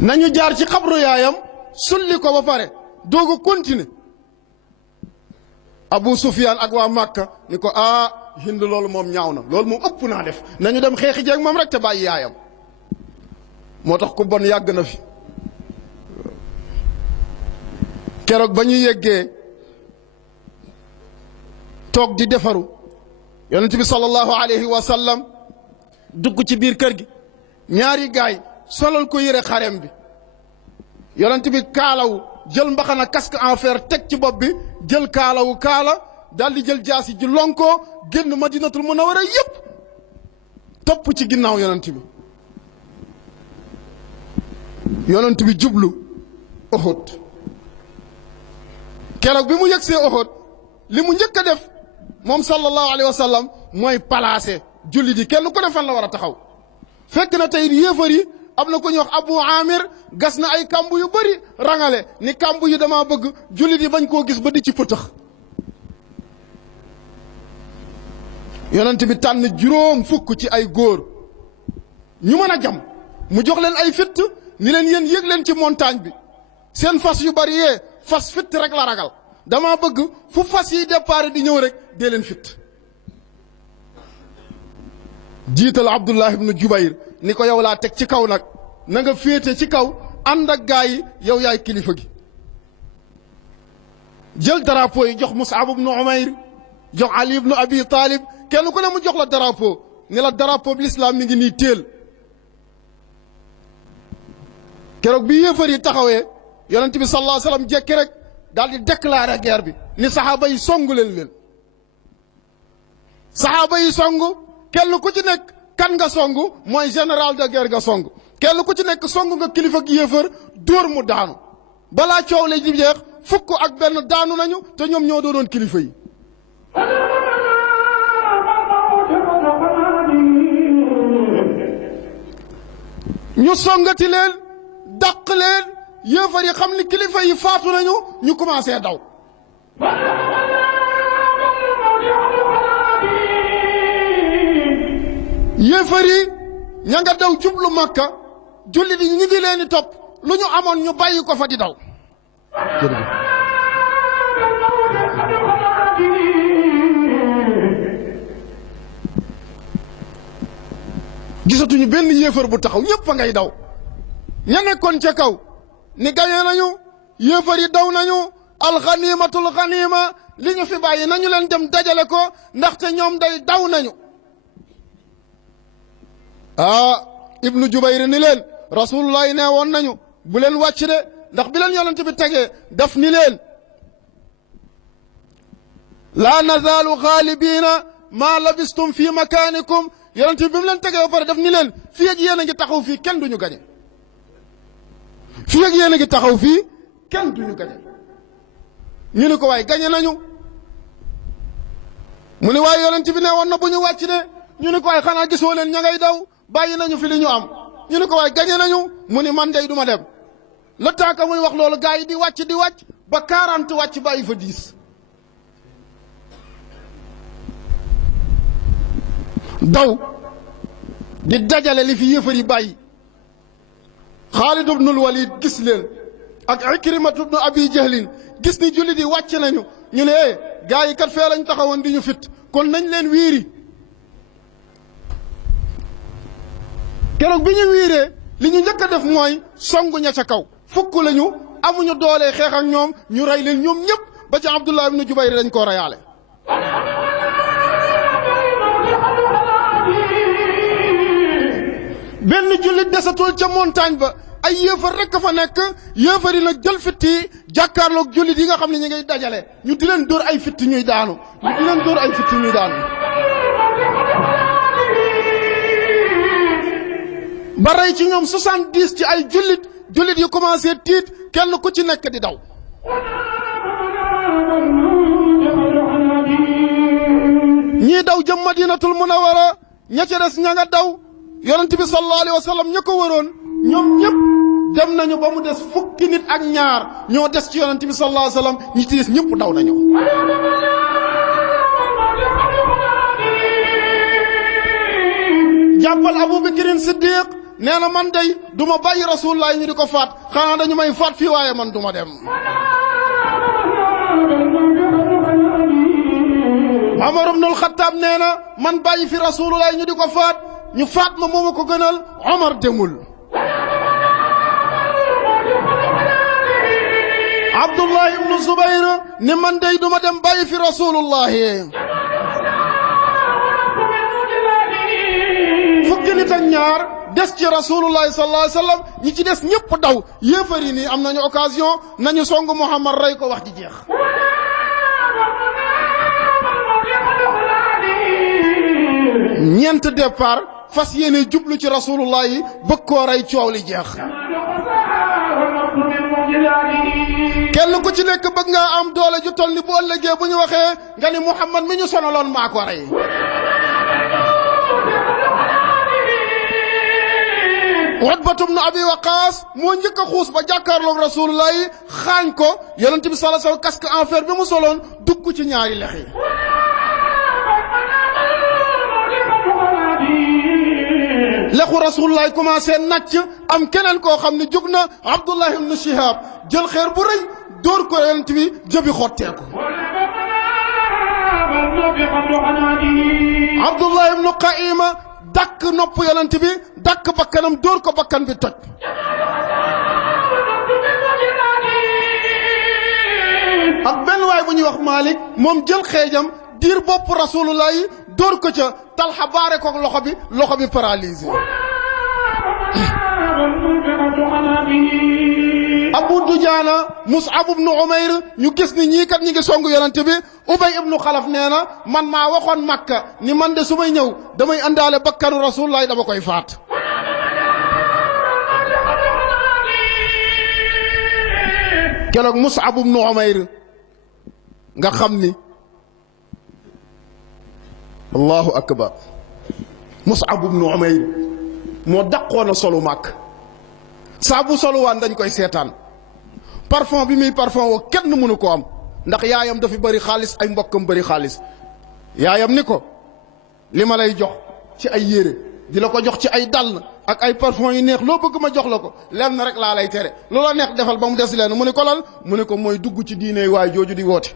nañu jaar ci xabru yaayam sulli ko ba pare doog a continuer Abu Sufyaan ak waa Màkka ni ko Hind loolu moom ñaaw na loolu moom ëpp naa def nañu dem xeexi jeeg moom rek te bàyyi yaayam moo tax ku bon yàgg na fi keroog ba ñu yeggee toog di defaru yonent bi sallallahu alayhi wa sallam dugg ci biir kër gi ñaari gaay solal ko yére xarem bi yonent bi kaalawu jël mbaxana casque en fer teg ci bopp bi jël kaalawu kaala daal di jël jaasi ji lonkoo génn Madinatul Munawwara yépp topp ci ginnaaw yonent bi jublu Uhud keroog bi mu yëgsee Uhud li mu njëkk a def moom sallallahu alayhi wa sallam mooy placé julli di kenn ku ne fan la war a taxaw fekk na tey yéefar yi am na ko ñuy wax Abu Amir gas na ay kamb yu bëri rangale ni kamb yi dama bëgg jullit yi bañ koo gis ba di ci pëtëx yonent bi tànn juróom fukk ci ay góor ñu mën a jam mu jox leen ay fitt ni leen yéen yéeg leen ci montagne bi seen fas yu bari yee fas fitt rek la ragal dama bëgg fu fas yi départ di ñëw rek dee leen fitt jiital Abdullah ibnu Jubayr ni ko yow laa teg ci kaw nag na nga féete ci kaw ànd ak gaa yi yow yaay kilifa gi jël drapeau yi jox Mus'ab ibnu Umayr jox Ali ibnu Abi Talib kenn ku ne mu jox la drapeau ni la drapeau bi l'islam mi ngi nii téel keroog bi yéefar yi taxawee yonent bi sallallahu alayhi wa sallam jekki rek daal di déclarer guerre bi ni saxaaba yi songu leen saxaaba yi songu kenn ku ci nekk kan nga songu mooy général de guerre nga songu kenn ku ci nekk song nga kilifa ak yéefar dóor mu daanu balaa coow la di jeex fukk ak benn daanu nañu te ñoom ñoo doonoon kilifa yi ñu songati leen dàq leen yéefar yi xam ni kilifa yi faatu nañu ñu commencé daw yéefar yi ña nga daw jublu Makka jullit yi ñu ngi leen di topp lu ñu amoon ñu bàyyi ko fa di daw gisatuñu benn yéefar bu taxaw ñëpp a ngay daw ña nekkoon ca kaw ni gañe nañu yéefar yi daw nañu alxanimatul xanima li ñu fi bàyyi nañu leen dem dajale ko ndaxte ñoom day daw nañu ibnu Jubayr ni leen rasulullah ne woon nañu bu leen wàcc de ndax bi leen yonent bi tegee daf ni leen laa nazaalu xaalibiina maa labistum fi makaanikum yonent bi mu leen tegee ba pare daf ni leen fii ak yéen a ngi taxaw fii kenn duñu gañe fii ak yéen a ngi taxaw fii kenn duñu gañe ñu ni ko waaye gañe nañu mu ni waaye yonent bi ne woon na bu ñu wàcc de ñu ni ko waaye xanaa gisoo leen ña ngay daw bàyyi nañu fi li ñu am ñu ni ko waaye gañe nañu mu ni man day duma dem le temps que muy wax loolu gars yi di wàcc ba 40 wàcc bàyyi fa 10 daw di dajale li fi yëfar yi bàyyi Xaalid ibnul Walid gis leen ak Ikrimatu ibnu Abi Jahlin gis ni jullit yi wàcc nañu ñu ne gars yi kat fee lañ taxawoon di ñu fit kon nañ leen wiiri keroog bi ñu wiiree li ñu njëkk a def mooy songu ña ca kaw fukk lañu amuñu doole xeex ak ñoom ñu rey leen ñoom ñëpp ba ci Abdullah ibnu Jubayr dañ koo reyaale benn jullit desatul ca montagne ba ay yéefar rekk fa nekk yéefar yi nag jël fitt yi jàkkaarloog jullit yi nga xam ne ñu ngay dajale ñu di leen dóor ay fitt ñuy daanu ba rey ci ñoom 70 ci ay jullit yu commencé tiit kenn ku ci nekk di daw ñii daw jëm Madinatul Munawwara ña ca des ña nga daw yonent bi sallallahu alayhi wa sallam ña ko waroon ñoom ñëpp dem nañu ba mu des fukki nit ak ñaar ñoo des ci yonent bi sallallahu alayhi wa sallam ñi ci des ñëpp daw nañu jàppal Abu Bakrin Siddiq nee na man day du ma bàyyi rasulullah ñu di ko faat xanaa dañu may faat fii waaye man du ma dem Umar ibnul Xattaab nee na man bàyyi fi rasulullah ñu di ko faat ñu faat ma mooma ko gënal Omar demul Abdullah ibnu Zubayr ni man day duma dem bàyyi fi rasulullah fukki nit ak ñaar des ci rasulullah sallallahu alayhi wa sallam ñi ci des ñëpp daw yéefar yi nii am nañu occasion nañu song Muhammad rey ko wax ji jeex ñeent départ fas yéene jublu ci rasulullah yi bëgg koo rey coow li jeex kenn ku ci nekk bëgg nga am doole ju toll ni bu ëllëgee bu ñu waxee nga ni Muhammad mi ñu sonaloon maa ko rey Utbatu bnu Abi Waqaas moo njëkk a xuus ba jàkkaarloog rasulullah yi xaañ ko yonent bi sallallahu alayhi wasallam casque en fer bi mu soloon dugg ci ñaari lex yi lexu rasulullah commencé nacc am keneen koo xam ne jóg na Abdullah ibnu Shihab jël xeer bu rëy dóor ko yonent bi jëbi xotteeku Abdullah ibnu Qaima dakk nopp yonent bi dakk bakkanam dóor ko bakkan bi toj ak benn waay bu ñuy wax Malik moom jël xeejam diir bopp rasulullah yi dóor ko ca Talha baare ko loxo bi paralysé Abu Dujaana Mus'ab ibnu Umayr ñu gis ni ñii kat ñi ngi song yonent bi Ubay ibnu Xalaf nee na man maa waxoon Makka ni man de su may ñëw damay àndaale bakkanu rasulullah dama koy faat keroog Mus'ab ibnu Umayr nga xam ni allahu akbar Mus'ab ibnu Umayr moo dàqoon a solu màkk saa bu soluwaan dañ koy seetaan parfum bi muy parfum woo kenn mënu ko am ndax yaayam dafa bëri xaalis ay mbokkam bëri xaalis yaayam ni ko li ma lay jox ci ay yére di la ko jox ci ay dàll ak ay parfum yu neex loo bëgg ma jox la ko lenn rek laa lay tere loola neex defal ba mu des leen mu ne ko lan mu ne ko mooy dugg ci diine waay jooju di woote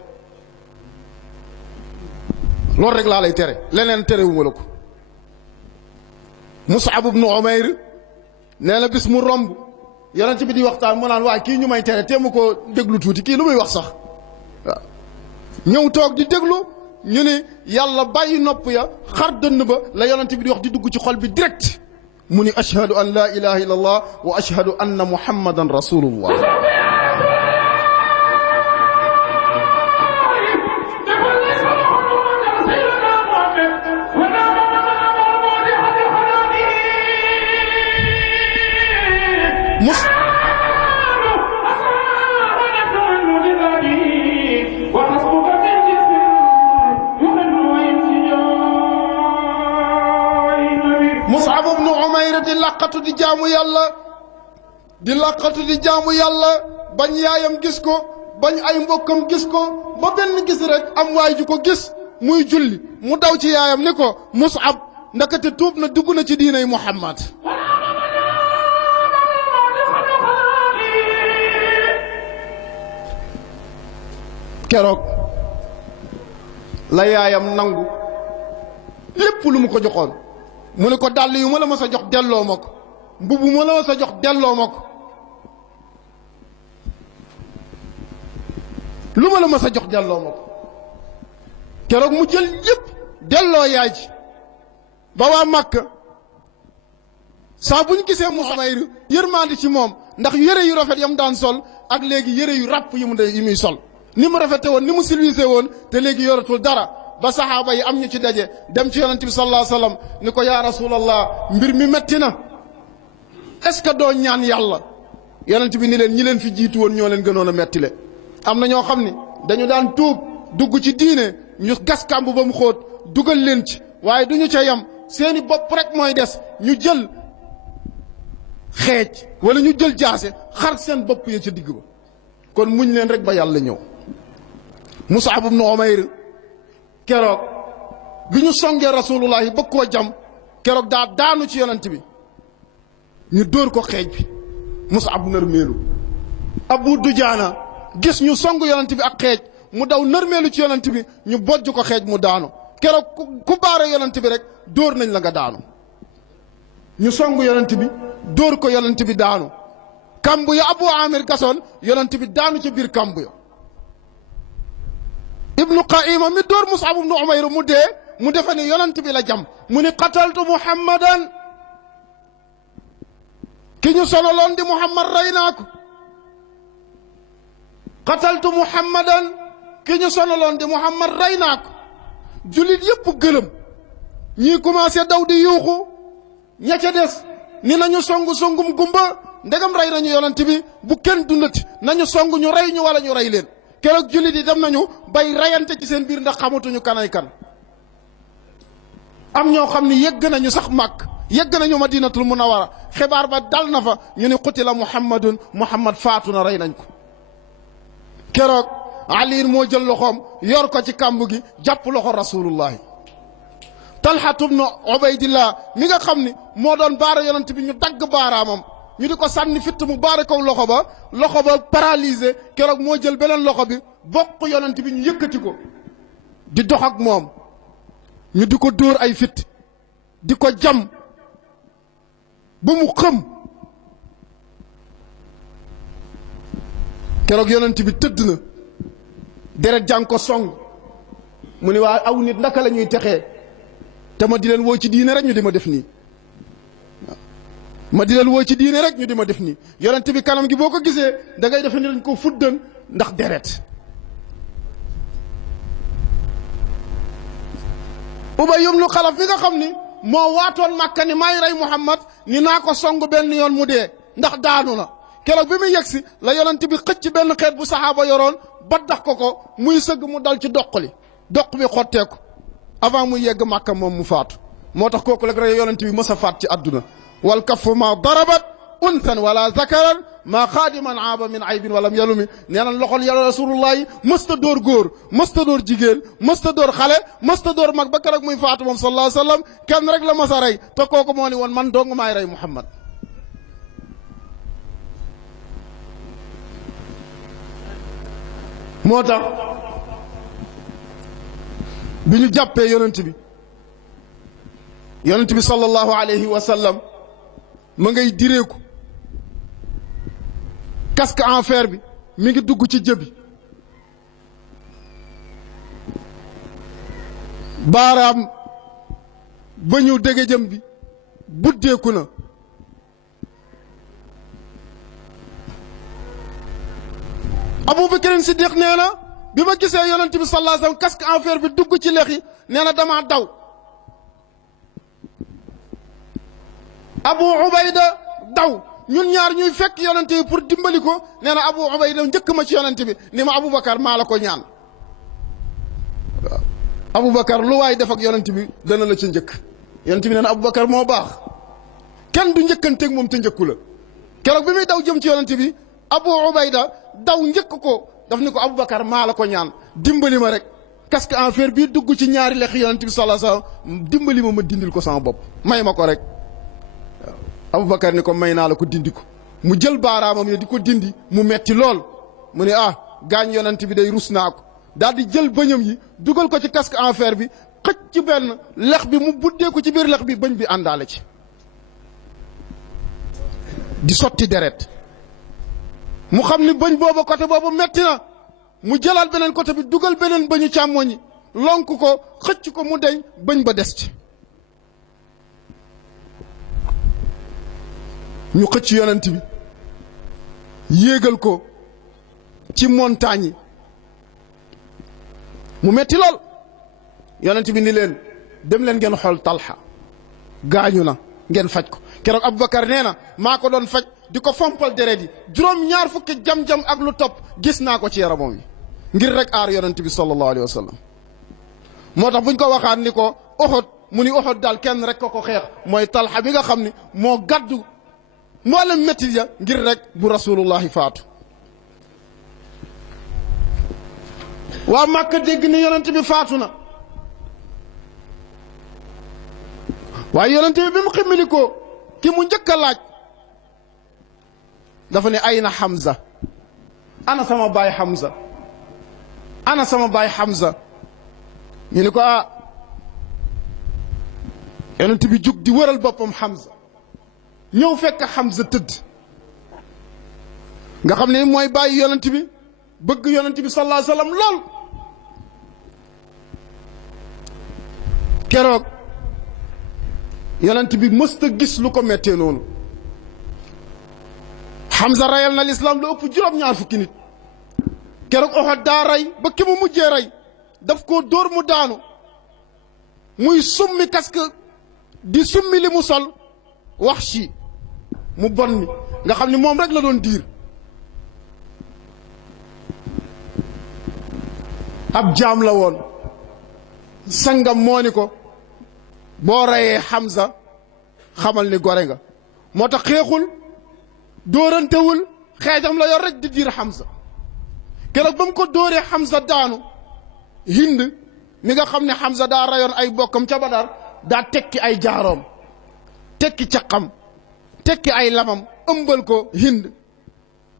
loolu rek laa lay tere leneen terewuma la ko Mus'ab ibnu Umayr nee na bis mu romb yonent bi di waxtaan mu naan waaye kii ñu may tere te mu ko déglu tuuti kii lu muy wax sax waaw ñëw toog di déglu ñu ne yàlla bàyyi nopp ya xar dënn ba la yonent bi di wax di dugg ci xol bi direct mu ni ashhadu an la ilaha illa allah wa ashhadu anna muhammadan rasulullah Mus'ab ibnu Umayr di làqatu di jaamu yàlla bañ yaayam gis ko bañ ay mbokkam gis ko ba benn gis rek am waay ju ko gis muy julli mu daw ci yaayam ni ko Mus'ab ndakate tuub na dugg na ci diinay Muhammad keroog la yaayam nangu lépp lu mu ko joxoon mu ne ko dàll yu ma la ma sa jox delloo ma ko mbubb ma la ma sa jox delloo ma ko lu ma la ma sa jox delloo ma ko keroog mu jël yépp delloo yaay ji ba waa Màkka saa bu ñu gisee Umayr yërmandi ci moom ndax yëre yu rafet yam daan sol ak léegi yëre yu ràpp yi muy sol ni mu rafete woon ni mu silwisé woon te léegi yoratul dara ba saxaaba yi am ñu ci daje dem ci yonent bi sallallahu alayhi wasallam ni ko yaa rasulallah mbir mi metti na est-ce que doo ñaan yàlla yonent bi ni leen ñi leen fi jiitu woon ñoo leen gënoon a metti le am na ñoo xam ni dañu daan tuub dugg ci diine ñu gas kàmb ba mu xóot dugal leen ci waaye du ñu ca yem seeni bopp rek mooy des ñu jël xeej wala ñu jël jaase xar seen bopp ya ca digg ba kon muñ leen rek ba yàlla ñëw Mus'ab ibnu Umayr keroog bi ñu songee rasulullahi bëgg koo jam keroog daa daanu ci yonent bi ñu dóor ko xeej bi Mus'ab nërmeelu Abu Dujaana gis ñu song yonent bi ak xeej mu daw nërmeelu ci yonent bi ñu bojj ko xeej mu daanu keroog ku baare yonent bi rek dóor nañ la nga daanu ñu song yonent bi dóor ko yonent bi daanu kamb ya Abu Amir gasoon yonent bi daanu ci biir kamb ya ibnu Qaima mi dóor Mus'ab ibnu Umayr mu dee mu defe ni yonent bi la jam mu ni qataltu Muhammadan ki ñu sonaloon di Muhammad rey naa ko qataltu Muhammadan ki ñu sonaloon di Muhammad rey naa ko jullit yépp gëlëm ñii commencé daw di yuuxu ña ca des ni nañu songum gumba ndegam rey nañu yonent bi bu kenn dundati nañu song ñu rey ñu wala ñu rey leen keroog jullit yi dem nañu bay reyante ci seen biir ndax xamatuñu kanay kan am ñoo xam ni yegg nañu sax màkk yegg nañu madinatul munawara xibaar ba dal na fa ñu ni qutila muhammad faatu na rey nañ ko keroog Ali moo jël loxoom yor ko ci kàmb gi jàpp loxo rasulullahi Talhatu bnu Ubaydillah mi nga xam ni moo doon baara yonent bi ñu dagg baaraamam ñu di ko sànni fitt mu baare kaw loxo ba paralysé keroog moo jël beneen loxo bi bokk yonent bi ñu yëkkati ko di dox ak moom ñu di ko dóor ay fitt di ko jam ba mu xëm keroog yonent bi tëdd na deret jàng ko song mu ni waa aw nit naka la ñuy texee te ma di leen woo ci diine rek ñu di ma def nii ma di leen woo ci diine rek ñu di ma def nii yonent bi kanam gi boo ko gisee da ngay defe ni dañ ko fuddan ndax deret Ubay ibn Xalaf mi nga xam ni moo waatoon Màkka ni maay rey Muhammad ni naa ko song benn yoon mu dee ndax daanu na keroog bi muy yegsi la yonent bi xëcc benn xeet bu saxaaba yoroon ba dax ko muy sëgg mu dal ci doq li doq bi xotteeku avant muy yegg Màkka moom mu faatu moo tax kooku la rek yonent bi mës a faat ci àdduna wal kaffu ma darabat unthan wala zakaran maa xaadiman aaba min aybin walam yalumi nee na loxol yàlla rasulullah yi mësta dóor góor mësta dóor jigéen mësta dóor xale mësta dóor mag ba keroog muy faatu moom sallallahu alayhi wa sallam kenn rek la mës a rey te kooku moo ni woon man dong maay rey Muhammad moo tax bi ñu jàppee yonent bi sallallahu alayhi wa sallam ma ngay direeku casque en fer bi mi ngi dugg ci jëbi baaraam ba ñu dégg jëm bi buddeeku na Abubakar Siddiq nee na bi ma gisee yonent bi sallallahu alayhi wa sallam casque en fer bi dugg ci lex yi nee na damaa daw Abu Ubayda daw ñun ñaar ñuy fekk yonent bi pour dimbali ko nee na Abu Ubayda njëkk ma ci yonent bi ni ma Aboubacar maa la ko ñaan waaw Aboubacar lu waay def ak yonent bi dana la ci njëkk yonent bi nee na Aboubacar moo baax kenn du njëkkanteeg moom te njëkku la keroog bi muy daw jëm ci yonent bi Abu Ubayda daw njëkk ko daf ni ko Aboubacar maa la ko ñaan dimbali ma rek casque en fer bii dugg ci ñaari lex yonent bi sallallahu alayhi wasallam dimbali ma dindil ko sama bopp may ma ko rek Aboubacar ni ko may naa la ko dindi ko mu jël baaraamam yi di ko dindi mu metti lool mu ne gaañ yonent bi day rus naa ko daal di jël bëñam yi dugal ko ci casque en fer bi xëcc ci benn lex bi mu buddee ko ci biir lex bi bëñ bi àndaale ci di sotti deret mu xam ni bëñ boobu côté boobu metti na mu jëlaat beneen côté bi dugal beneen bëñu càmmoñi lonk ko xëcc ko mu deñ bëñ ba des ci ñu xëcc yonent bi yéegal ko ci montagne yi mu metti lool yonent bi ni leen dem leen ngeen xool Talha gaañu na ngeen faj ko keroog Aboubacar nee na maa ko doon faj di ko fompal deret yi juróom-ñaar fukki jam-jam ak lu topp gis naa ko ci yaramam yi ngir rek aar yonent bi sallallahu alayhi wa sallam moo tax buñ ko waxaat ni ko Uhud mu ni Uhud daal kenn rek ko xeex mooy Talha bi nga xam ni moo gàddu mboolem métti ya ngir rek bu rasulullahi faatu waa Màkka dégg ni yonent bi faatu na waaye yonent bi mu ximmili ko ki mu njëkk a laaj dafa ne ayna Hamza ana sama baay Hamza ana sama baay Hamza ñu ni ko yonent bi jug di wëral boppam Hamza ñëw fekk Hamza tëdd nga xam ne mooy bàyyi yonent bi bëgg yonent bi sallallahu alayhi wa sallam lool keroog yonent bi mësta gis lu ko mettee noonu Hamza rayal na lislaam lu ëpp juróom-ñaar fukki nit keroog Uhud daa rey ba ki mu mujjee rey daf koo dóor mu daanu muy summi casque di summi li mu sol Wahshi mu bon mi nga xam ni moom rek la doon diir ab jaam la woon sangam moo ni ko boo reyee Hamza xamal ni gore nga moo tax xeexul dóorantewul xeejam la yor rek di diir Hamza keroog ba mu ko dóoree Hamza daanu Hind mi nga xam ne Hamza daa rayoon ay bokkam ca Badar daa tekki ay jaaroom tekki caqam tekki ay lamam ëmbal ko Hind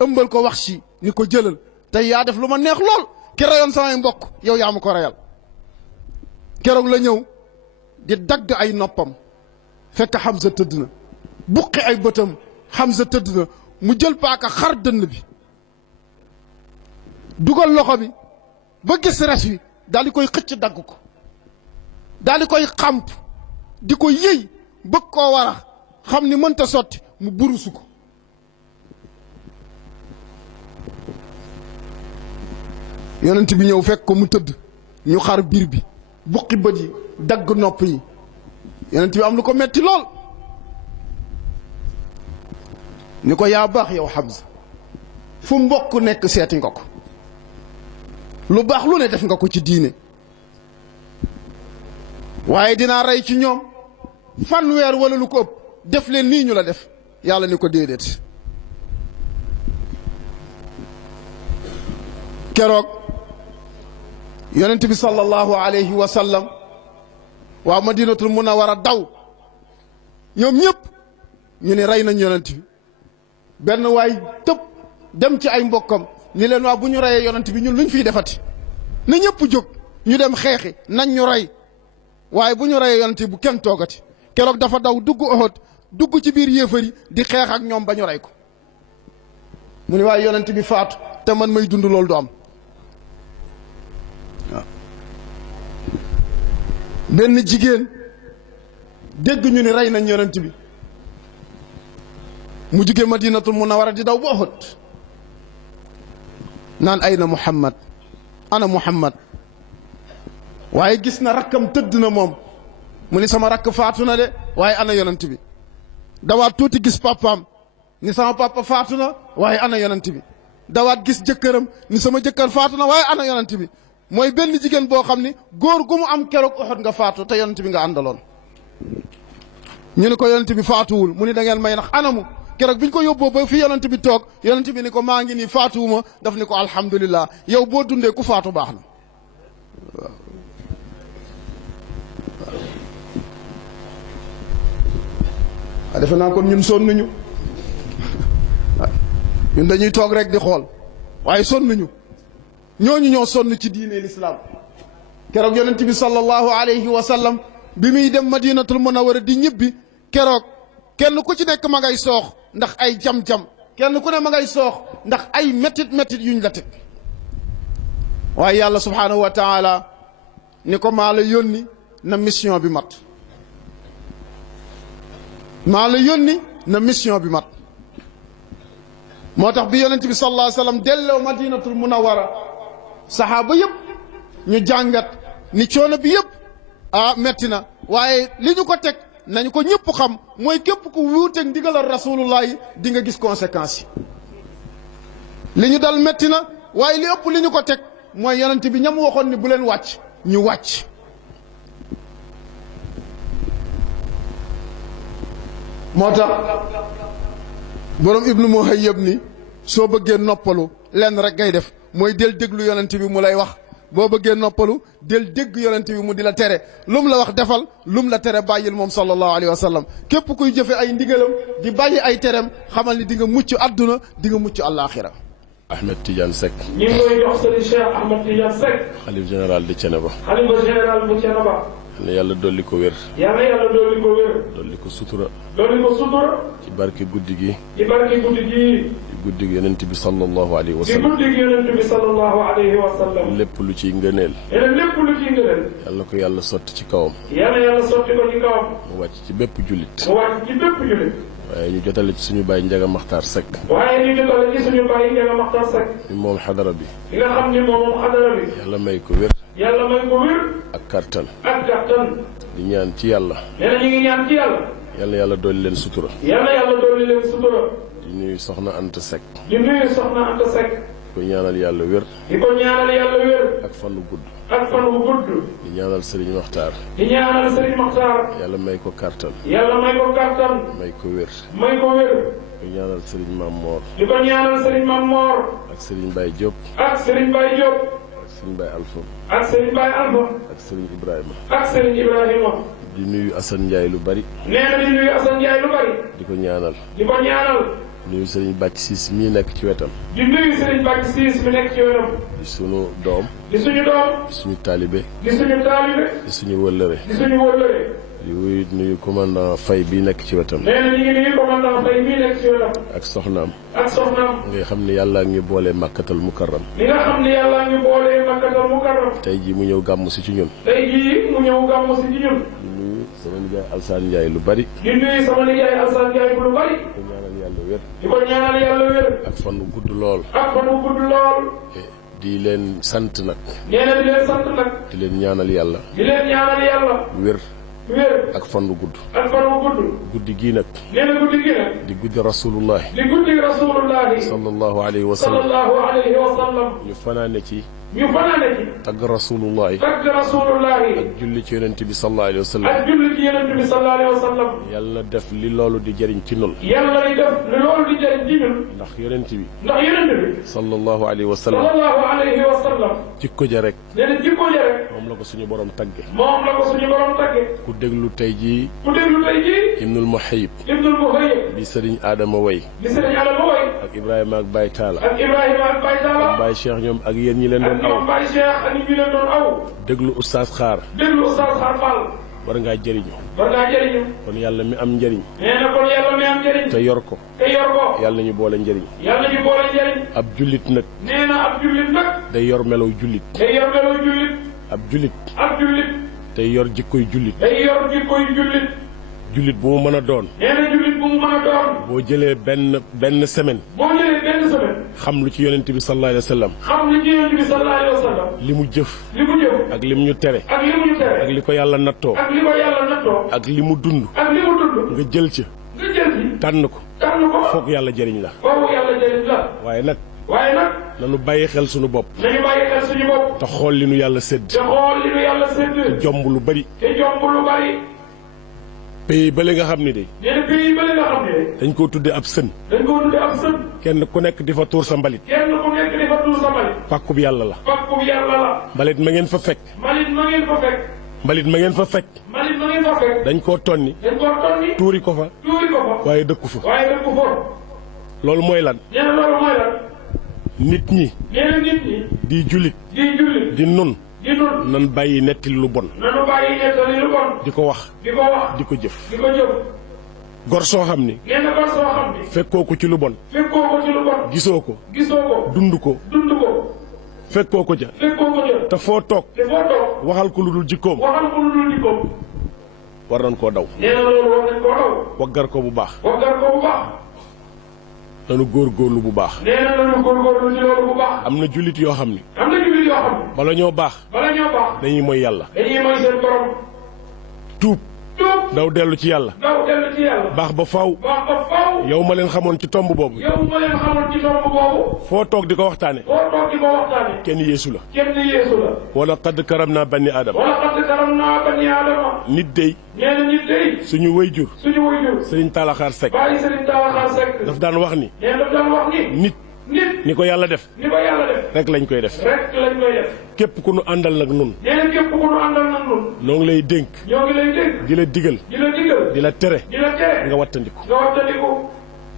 ëmbal ko Wahshi ni ko jëlal tey yaa def lu ma neex lool ki rayoon samay mbokk yow yaa ma ko rayal keroog la ñëw di dagg ay noppam fekk Hamza tëdd na buqi ay bëtam Hamza tëdd na mu jël paaka xar dënn bi dugal loxo bi ba gis res wi daal di koy xëcc dagg ko daal di koy xàmp di ko yëy bëgg koo warax xam ni mënta sotti mu burusu ko yonent bi ñëw fekk ko mu tëdd ñu xar biir bi buqi bët yi dagg nopp yi yonent bi am lu ko metti lool ni ko yaa baax yow Hamza fu mbokk nekk seeti nga ko lu baax lu ne def nga ko ci diine waaye dinaa rey ci ñoom fanweer wala lu ko ëpp def leen nii ñu la def yàlla ni ko déedéet keroog yonent bi sallallahu alayhi wa sallam waa madinatul munawwara daw ñoom ñëpp ñu ne rey nañ yonent bi benn waay tëb dem ci ay mbokkam ni leen waa bu ñu reyee yonent bi ñun luñ fiy defati na ñëpp jóg ñu dem xeexi nañ ñu rey waaye bu ñu reyee yonent bi bu kenn toogati keroog dafa daw dugg Uhud dugg ci biir yéefar yi di xeex ak ñoom ba ñu rey ko mu ne waaye yonent bi faatu te man may dund loolu du am waaw benn jigéen dégg ñu ni rey nañ yonent bi mu jugee Madinatul Munawwara di daw ba Uhud naan ayna Muhammad ana Muhammad waaye gis na rakkam tëdd na moom mu ni sama rakk faatu na de waaye ana yonent bi dawaat tuuti gis papaam ni sama papa faatu na waaye ana yonent bi dawaat gis jëkkëram ni sama jëkkër faatu na waaye ana yonent bi mooy benn jigéen boo xam ni góor gu mu am keroog Uhud nga faatu te yonent bi nga àndaloon ñu ni ko yonent bi faatuwul mu ni da ngeen may nax anamu keroog bi ñu ko yóbboo ba fi yonent bi toog yonent bi ni ko maa ngi nii faatuwuma daf ni ko alhamdulillah yow boo dundee ku faatu baax na waaw defe naa kon ñun sonnuñu ñun dañuy toog rek di xool waaye sonnuñu ñooñu ñoo sonn ci diine lislaam keroog yonent bi sallallahu alayhi wa sallam bi muy dem madinatul munawwara di ñibbi keroog kenn ku ci nekk ma ngay soox ndax ay jam-jam kenn ku ne ma ngay soox ndax ay métit yuñ la teg waaye yàlla subhaanahu wa taala ni ko maa la yónni na mission bi mat maa la yónni na mission bi mat moo tax bi yonent bi sallallahu alayhi wa sallam delloo madinatul munawwara saxaaba yëpp ñu jàngat ni coono bi yëpp metti na waaye li ñu ko teg nañu ko ñëpp xam mooy képp ku wuuteeg ndigalal rasulullah yi di nga gis conséquences yi li ñu dal metti na waaye li ëpp li ñu ko teg mooy yonent bi ñam waxoon ni bu leen wàcc ñu wàcc moo tax borom ibnu muhayyab ni soo bëggee noppalu lenn rek ngay def mooy del déglu yonent bi mu lay wax boo bëggee noppalu del dégg yonent bi mu di la tere lum la wax defal lum la tere bàyyil moom sallallahu alayhi wa sallam képp kuy jëfe ay ndigalam di bàyyi ay tereem xamal ni di nga mucc àdduna di nga mucc àllaaxira Ahmed Tidiane Seck. ñi ngi koy jox sëriñ Cheikh Ahmed Tidiane Seck. xalif général de Thiénaba. xalifa général bu Thiénaba. yàlla yàlla dolli ko wér. yàlla yàlla dolli ko wér. dolli ko sutura. dolli ko sutura. ci barke guddi gi. ci barke guddi gi. ci guddi gi yonent bi sallallahu alayhi wa ci sallam. guddi gi yonent bi sallallahu alayhi wa sallam. lépp lu ciy ngëneel. yeneen lépp lu ciy ngëneel. yàlla ko yàlla sotti ci kawam. yàlla yàlla sotti ko ci kawam. mu wàcc ci bépp jullit. mu wàcc ci bépp jullit. waaye ñu jotale ci suñu baay Njaga Maxtaar Seck. waaye ñu jotale ci suñu baay Njaga Maxtaar Seck. mi moom xadara bi. li nga xam ni moom xadara bi. yàlla may ko wér. yàlla may ko wér. ak kartan. ak kattan. di ñaan ci yàlla. nee na ñu ngi ñaan ci yàlla. yàlla yàlla dolli leen sutura. yàlla yàlla dolli leen sutura. di nuyu soxna Anta Seck. di nuyu soxna Anta Seck. di ko ñaanal yàlla wér. di ko ñaanal yàlla wér. ak fan wu gudd. ak fan wu gudd. di ñaanal Serigne Maxtaar. di ñaanal Serigne Maxtaar. yàlla may ko kartan. yàlla may ko kattan. may ko wér. may ko wér. di ko ñaanal Serigne Mam Moor. di ko ñaanal Serigne Mam Moor. ak Serigne Baye Diop. ak Serigne Baye Diop. ak Serigne Baye Alpha. ak Serigne Baye Alpha. ak Serigne Ibrahima. ak Serigne Ibrahima. di nuyu Assane Ndiaye lu bari. nee na di nuyu Assane Ndiaye lu bari. di ko ñaanal. di ko ñaanal. di nuyu Serigne Bàcc Siis mii nekk ci wetam. di nuyu Serigne Bàcc Siis mi nekk ci wetam. di sunu doom. di suñu doom. di suñu taalibe. di suñu taalibe. di suñu wëllëre. di suñu wóllëre. di wuyu nuyu commandant Faye bii nekk ci wetam. nee na ñu ngi nuyu commandant Faye mii nekk ci wetam. ak soxnaam. ak soxnaam. ngay xam ne yàlla ngi boole Makkatal Mukarram. li nga xam ne yàlla ngi boolee Makkatal Mukarram. tey jii mu ñëw gàmm si ci ñun. tey jii mu ñëw gàmmu si ci ñun. di nuyu sama nijaay Alsaan Ndiaye lu bari. di nuyu sama nijaay Alsaan Ndiaye bu lu bari. di ko ñaanal yàlla wér. di ko ñaanal yàlla wér. ak fan wu gudd lool. ak fan wu gudd lool. di leen sant nag. nee na di leen sant nag. di leen ñaanal yàlla. di leen ñaanal yàlla. wér. wér ak fan wu gudd. ak fan wu gudd. guddi gii nag. nee na guddi gi nag. di guddi rasulullahi. di guddi rasulullahi. sallallahu alayhi wa sallam. sallallahu alayhi wa sallam. ñu fanaane ci. ñu fanaane ci. tagg rasulullahi. tagg rasulullahi. ak julli ci yonent bi sallallahu alayhi wa sallam. ak julli ci yonent bi sallallahu alayhi wa sallam. yàlla def li loolu di jëriñ ci nun. yàlla di def li loolu di jëriñ ci ñun. ndax yonent bi. ndax yonent bi. sallallahu alayhi wa sallam. sallallahu alayhi wa sallam. jikko ja rek. nee na jikko ja rek. moom la ko suñu borom tagge. moom la ko suñu borom tagge. ku déglu tey jii. ku déglu tey jii. Ibnul Muhayyib. Ibnul Muhayyib. bi Sëriñ Adama way. bi Sëriñ Adama way. ak Ibrahima ak Baye Talla. ak Ibrahima ak Baye Talla. ak Baye Cheikh ñoom ak yéen ñi leen doon ak aw. ñoom Baye Cheikh ak ñi leen doon aw. déglu Oustaz Xaar. déglu Oustaz Xaar Fall. war ngaa jëriñu. war ngaa jëriñu. kon yàlla mi am njëriñ. nee na kon yàlla mi am njëriñ. te yor ko. te yor ko. yàlla ñu boole njëriñ. yàlla ñu boole njëriñ. ab jullit nag. nee na ab jullit nag. day yor melow jullit. day yor melow jullit. ab jullit. ab jullit. day yor jikkoy jullit. day yor jikkoy jullit. jullit bu mu mën a doon. nee na jullit bu mu mën a doon. boo jëlee benn semaine. boo jëlee benn semaine. xam lu ci yonent bi sallallahu alayhi wa sallam. xam lu ci yonent bi sallallahu alayhi wa sallam. li mu jëf. li mu jëf. ak li mu ñu tere. ak li mu ñu tere. ak li ko yàlla nattoo. ak li ko yàlla nattoo. ak li mu dund. ak li mu dund. nga jël ca. nga jël ci. tànn ko. tànn ko. foog yàlla jëriñ la. foofu yàlla jëriñ la. waaye nag. waaye nag. nanu bàyyi xel suñu bopp. nañu bàyyi xel suñu bopp. te xool li nu yàlla sédd. te xool li nu yàlla sédd. te jomb lu bari. te jomb lu bari. pays bële nga xam ni de. nee na pays bële nga xam ne. dañ koo tudde ab sën. dañ koo tudde ab sën. kenn ku nekk di fa tuur sa mbalit. kenn ku nekk di fa tuur sa mbalit. pàkkub yàlla la. pàkkub yàlla la. mbalit ma ngeen fa fekk. mbalit ma ngeen fa fekk. mbalit ma ngeen fa fekk. mbalit ma ngeen fa fekk. dañ koo tonni. dañ koo tonni. tuuri ko fa. tuuri ko fa. waaye dëkku fa. waaye dëkku fa. loolu mooy lan. nee na loolu mooy lan. nit ñi. nee na nit ñi. di jullit. di jullit. di nun. di nun. nan bàyyi nettali lu bon. nanu bàyyi nettali lu bon. di ko wax. di ko wax. di ko jëf. di ko jëf. gor soo xam ni. nee na gor soo xam ni. fekkoo ko ci lu bon. fekkoo ko ci lu bon. gisoo ko. gisoo ko. dund ko. dund ko. fekkoo ko ca. fekkoo ko ca. te foo toog. te foo toog. waxal ko lu dul jikkoom. waxal ko lu dul jikkoom. war nañ koo daw. nee na loolu war nañ koo daw. waggar ko bu baax. waggar ko bu baax. nanu góorgóorlu bu baax. nee na nanu góorgóorlu ci loolu bu baax. am na jullit yoo xam ni. am na jullit yoo xam ne. bala ñoo baax. bala ñoo baax. dañuy mooy yàlla. dañuy mooy seen borom. tuub. tuub. daw dellu ci yàlla. daw dellu ci yàlla. baax ba faw. baax ba faw. yow ma leen xamoon ci tomb boobu. yow ma leen xamoon ci tomb boobu. foo toog di ko waxtaane. foo toog di ko waxtaane. kenn yeesu la. kenn yeesu la. wala qad karam naa bani aadama. wala qad karamnaa banii aadama. nit dey. nee na nit day. suñu wayjur. suñu wayjur. Sëriñ Talaxaar Sekk. bàyyi Sëriñ Talaxaar Sekk. daf daan wax ni. nee na daf daan wax ni. nit. nit. ni ko yàlla def. ni ko yàlla def. rek lañ koy def. rek lañ koy def. képp ku nu àndal nag nun. nee na képp ku nu àndal nag nun. noo ngi lay dénk. ñoo ngi lay dégg. di la digal. di la digal. di la tere. di la tere. nga wattandiku. nga wattandiku.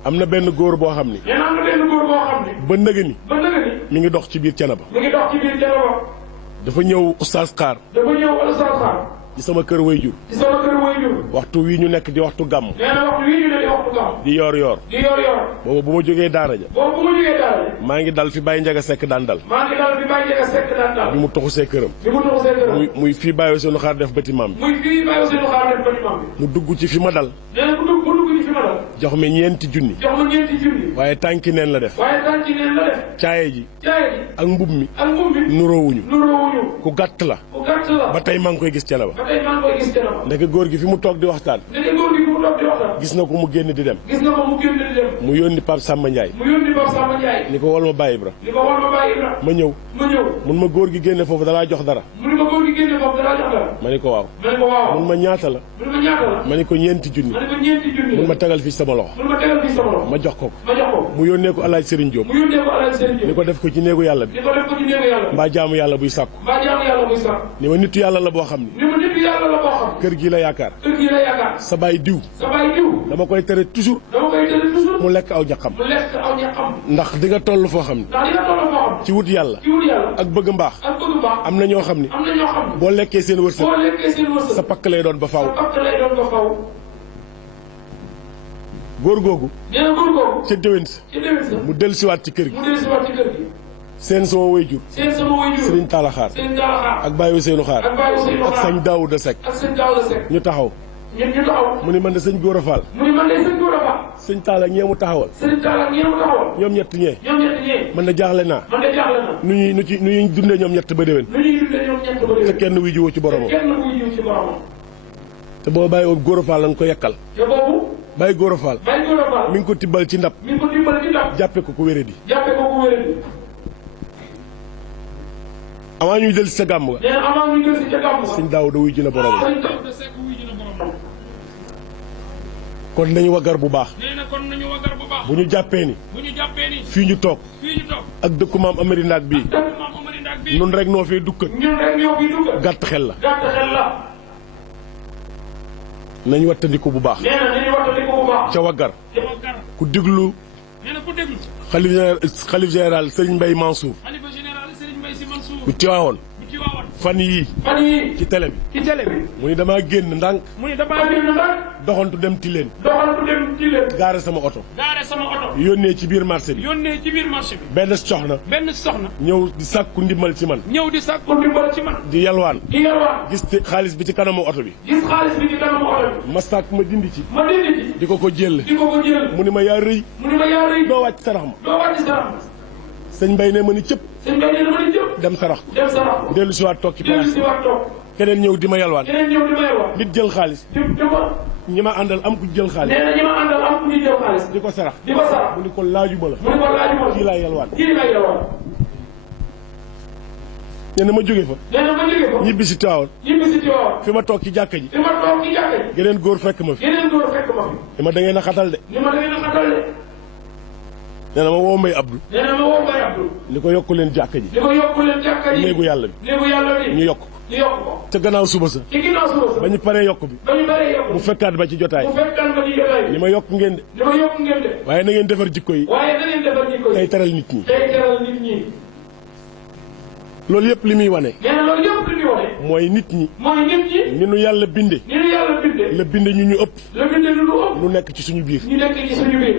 am na benn góor boo xam ni. nee na am na benn góor boo xam ni. ba nëgë ni. ba nëgë ni. mi ngi dox ci biir Thiénaba. mi ngi dox ci biir Thiénaba. dafa ñëw Oustaz Xaar. dafa ñëw Oustaz Xaar. ci sama kër wayjur. ci sama kër wayjur. waxtu wii ñu nekk di waxtu gàmm. nee na waxtu wii ñu ne di waxtu gàmm. di yor yor. di yor yor. boobu bu ma jógee daara ja. boobu bu ma jógee daara ja. maa ngi dal fi Baye Njaga Sekk daan dal. maa ngi dal fi Baye Njaga Sekk daan dal. bi mu toxu see këram. bi mu toxu see këram. muy fii Baye Ousseynou Xaar def bâtiment bi. muy fii Baye Ousseynou Xaar def bâtiment bi. mu dugg ci fi ma dal. nee na mu dugg ci fi ma dal. jox ma ñeenti junni. jox ma ñeenti junni. waaye tànki neen la def. waaye tànki neen la def. caaye ji. caaye ji. ak mbub mi. ak mbub mi. nuroowuñu. nuroowuñu. ku gàtt la. ku gàtt la. ba tey maa ngi koy gis Thiénaba. ba tey maa ngi koy gis Thiénaba. ndeke góor gi fi mu toog di waxtaan. ndeke góor gi fi mu toog di waxtaan. gis na ko mu génn di dem. gis na ko mu génn di dem. mu yónni Pape Samba Ndiaye. mu yónni Pape Samba Ndiaye. ni ko wol ma Baye Ibra. ni ko wol ma Baye Ibra. ma ñëw. ma ñëw. mun ma góor gi génne foofu dalaa jox dara. mu ni ma góor gi génne foofu dalaa jox dara. ma ni ko waaw. ma ni ko waaw. mun ma ñaata la. mun ma ñaata la. ma ni ko ñeenti junni. ma ni ko ñeenti junni. mun ma tegal fii sama loxo. mun ma tegal fii sama loxo. ma jox ko ko. ma jox ko. mu yónnee ko Alaaji Serigne Diop. mu yónnee ko Alaaji Serigne Diop. ni ko def ko ci néegu yàlla bi. ni ko def ko ci néegu yàlla. mbaa jaamu yàlla buy sàkku. mbaa jaamu yàlla buy sàkku. ni ma nitu yàlla la boo xam ni. ni ma nitu yàlla la boo xam. kër gi la yaakaar. kër gi la yaakaar. sa baay diw. sa baay diw. dama koy tere toujours. dama koy tere toujours. mu lekk aw ñaqam. mu lekk aw ñaqam. ndax di nga toll foo xam ni. ndax di nga toll foo xam. ci wut yàlla. ci wut yàlla. ak bëgg mbaax. ak bëgg mbaax. am na ñoo xam ni. am na ñoo xam. boo lekkee seen wërsëg. boo lekkee seen wërsëg. sa pakk lay doon ba faaw. sa pakk lay doon ba faaw. góor googu. nee na góor googu. ca déwén sa. ca déwén sa. mu dellusiwaat ci kër gi. mu dellusiwaat ci kër gi. seen sama wayjur. seen sama wayjur. Sëriñ Talaxaar. Sëriñ Talaxaar. ak Baye Ousseynou Xaar. ak Baye Ousseynou ak Xaar. sëñ Daouda Seck. ak sëñ Daouda Seck. ñu taxaw. ñun ñu taxaw. mu ni man de sëñ Góora Fall. mu ni man de sëñ Góora Fall. sëñ Talla ñee mu taxawal. sëñ Talla ñee mu taxawal. ñoom ñett ñee. ñoom ñett ñee. man de jaaxle naa. man de jaaxle na. nu ñuy dundee ñoom ñett ba déwén. nu ñuy dundee ñoom ñett ba te déwén. kenn wuy jiwoo ci boromam. kenn wuy jiw ci boromam. te boo bàyyi woon Gora Fall lañ ko yekkal. te boobu. bàyyi Gora Fall. bàyyi Gora Fall. mi ngi ko tibbal ci ndab. mi ngi ko tibbal ci ndab. jàppe ko ku wéradi. jàppe ko ku wéradi. avant ñuy jël si sa gàmm ga. nee na avant ñuy jël si ca gàmm ga. sëñ Daawuda wuy ji na borom. sëñ Daawuda Seck wuy ji na borom. kon nañu waggar bu baax. nee na kon nañu waggar bu baax. bu ñu jàppee ni. bu ñu jàppee ni. fii ñu toog. fii ñu toog. ak dëkku maam Amari Ndaak bii. dëkk maam Amari Ndaak bii. nun rek noo fee dukkat. ñun rek ñoo fi dugg. gàtt xel la. gàtt xel la. nañu wattandiku bu baax. nee na nañu wattandiku bu baax. ca waggar. ca waggar. ku déglu. nee na ku déglu. xalif général Serigne Mbaye Mansour. xalifa général Serigne Mbaye Sy Mansour. bu Tiwaawoon. bu Tiwaawoon. fan yii. fan yii. ci télé bi. ci télé bi. mu ni damaa génn ndànk. mu ni damaa génn ndànk. doxantu dem Tilène. doxantu dem Tilène. gaare sama oto. gaare sama oto. yónnee ci biir marché bi. yónnee ci biir marché bi. benn soxna. benn soxna. ñëw di sàkku ndimbal ci man. ñëw di sàkku ndimbal ci man. di yalwaan. di yalwaan. gis xaalis bi ci kanamu oto bi. gis xaalis bi ci kanamu oto bi. ma sàkk ma dindi ci. ma dindi ci. di ko jël. di ko jël. mu ni ma yaa rëy. mu ni ma yaa rëy. doo wàcc sarax ma. doo wàcc sarax ma. sëñ Mbaye ne ma ni cëpp. sëñ Mbaye ne ma ni cëpp. dem sarax ko. dem sarax ko. dellu si waat toog ci dellu place. si waat toog. keneen ñëw di ma yalwaan. keneen ñëw di ma yalwaan. nit jël xaalis. di ko. ñi ma àndal am ku jël xaalis. nee na ñi ma àndal am ku ñu jël xaalis. di ko sarax. di ko sarax. mu ni ko laajuma la. mu ni ko laajuma la. kii laa yalwaan. kii laa yalwaan. nee na ma jóge fa. nee na ma jóge fa. ñibbi si Tiwaawan. ñibbi si Tiwaawan. fi ma toog ci jàkka ji. fi ma toog ci jàkka ji. geneen góor fekk ma fi. geneen góor fekk ma fi. ni ma da ngeen a xatal de. ni ma da ngeen a xatal de. nee na ma woo Mbaye Abdou. nee na ma woo Mbaye Abdou. li ko yokku leen jàkka ji. li ko yokku leen jàkka ji. néegu yàlla bi. néegu yàlla bi. ñu yokk ko. ñu yokk ko. ca gannaaw suba sa. ci ginnaaw suba sa. ba ñu paree yokk bi. ba ñu paree yokk. mu fekkaat ba ci jotaay. mu fekkaat ba ci jotaay. li ma yokk ngeen de. li ma yokk ngeen de. waaye na ngeen defar jikko yi. waaye na ngeen defar jikko yi. tey teral nit ñi. tey teral nit ñi. loolu yëpp li muy wane. nee na loolu yëpp li muy wane. mooy nit ñi. mooy nit ñi. ni nu yàlla binde. ni nu yàlla binde. la binde ñu ñu ëpp. la binde lu lu ëpp. lu nekk ci suñu biir. ñu nekk ci suñu biir.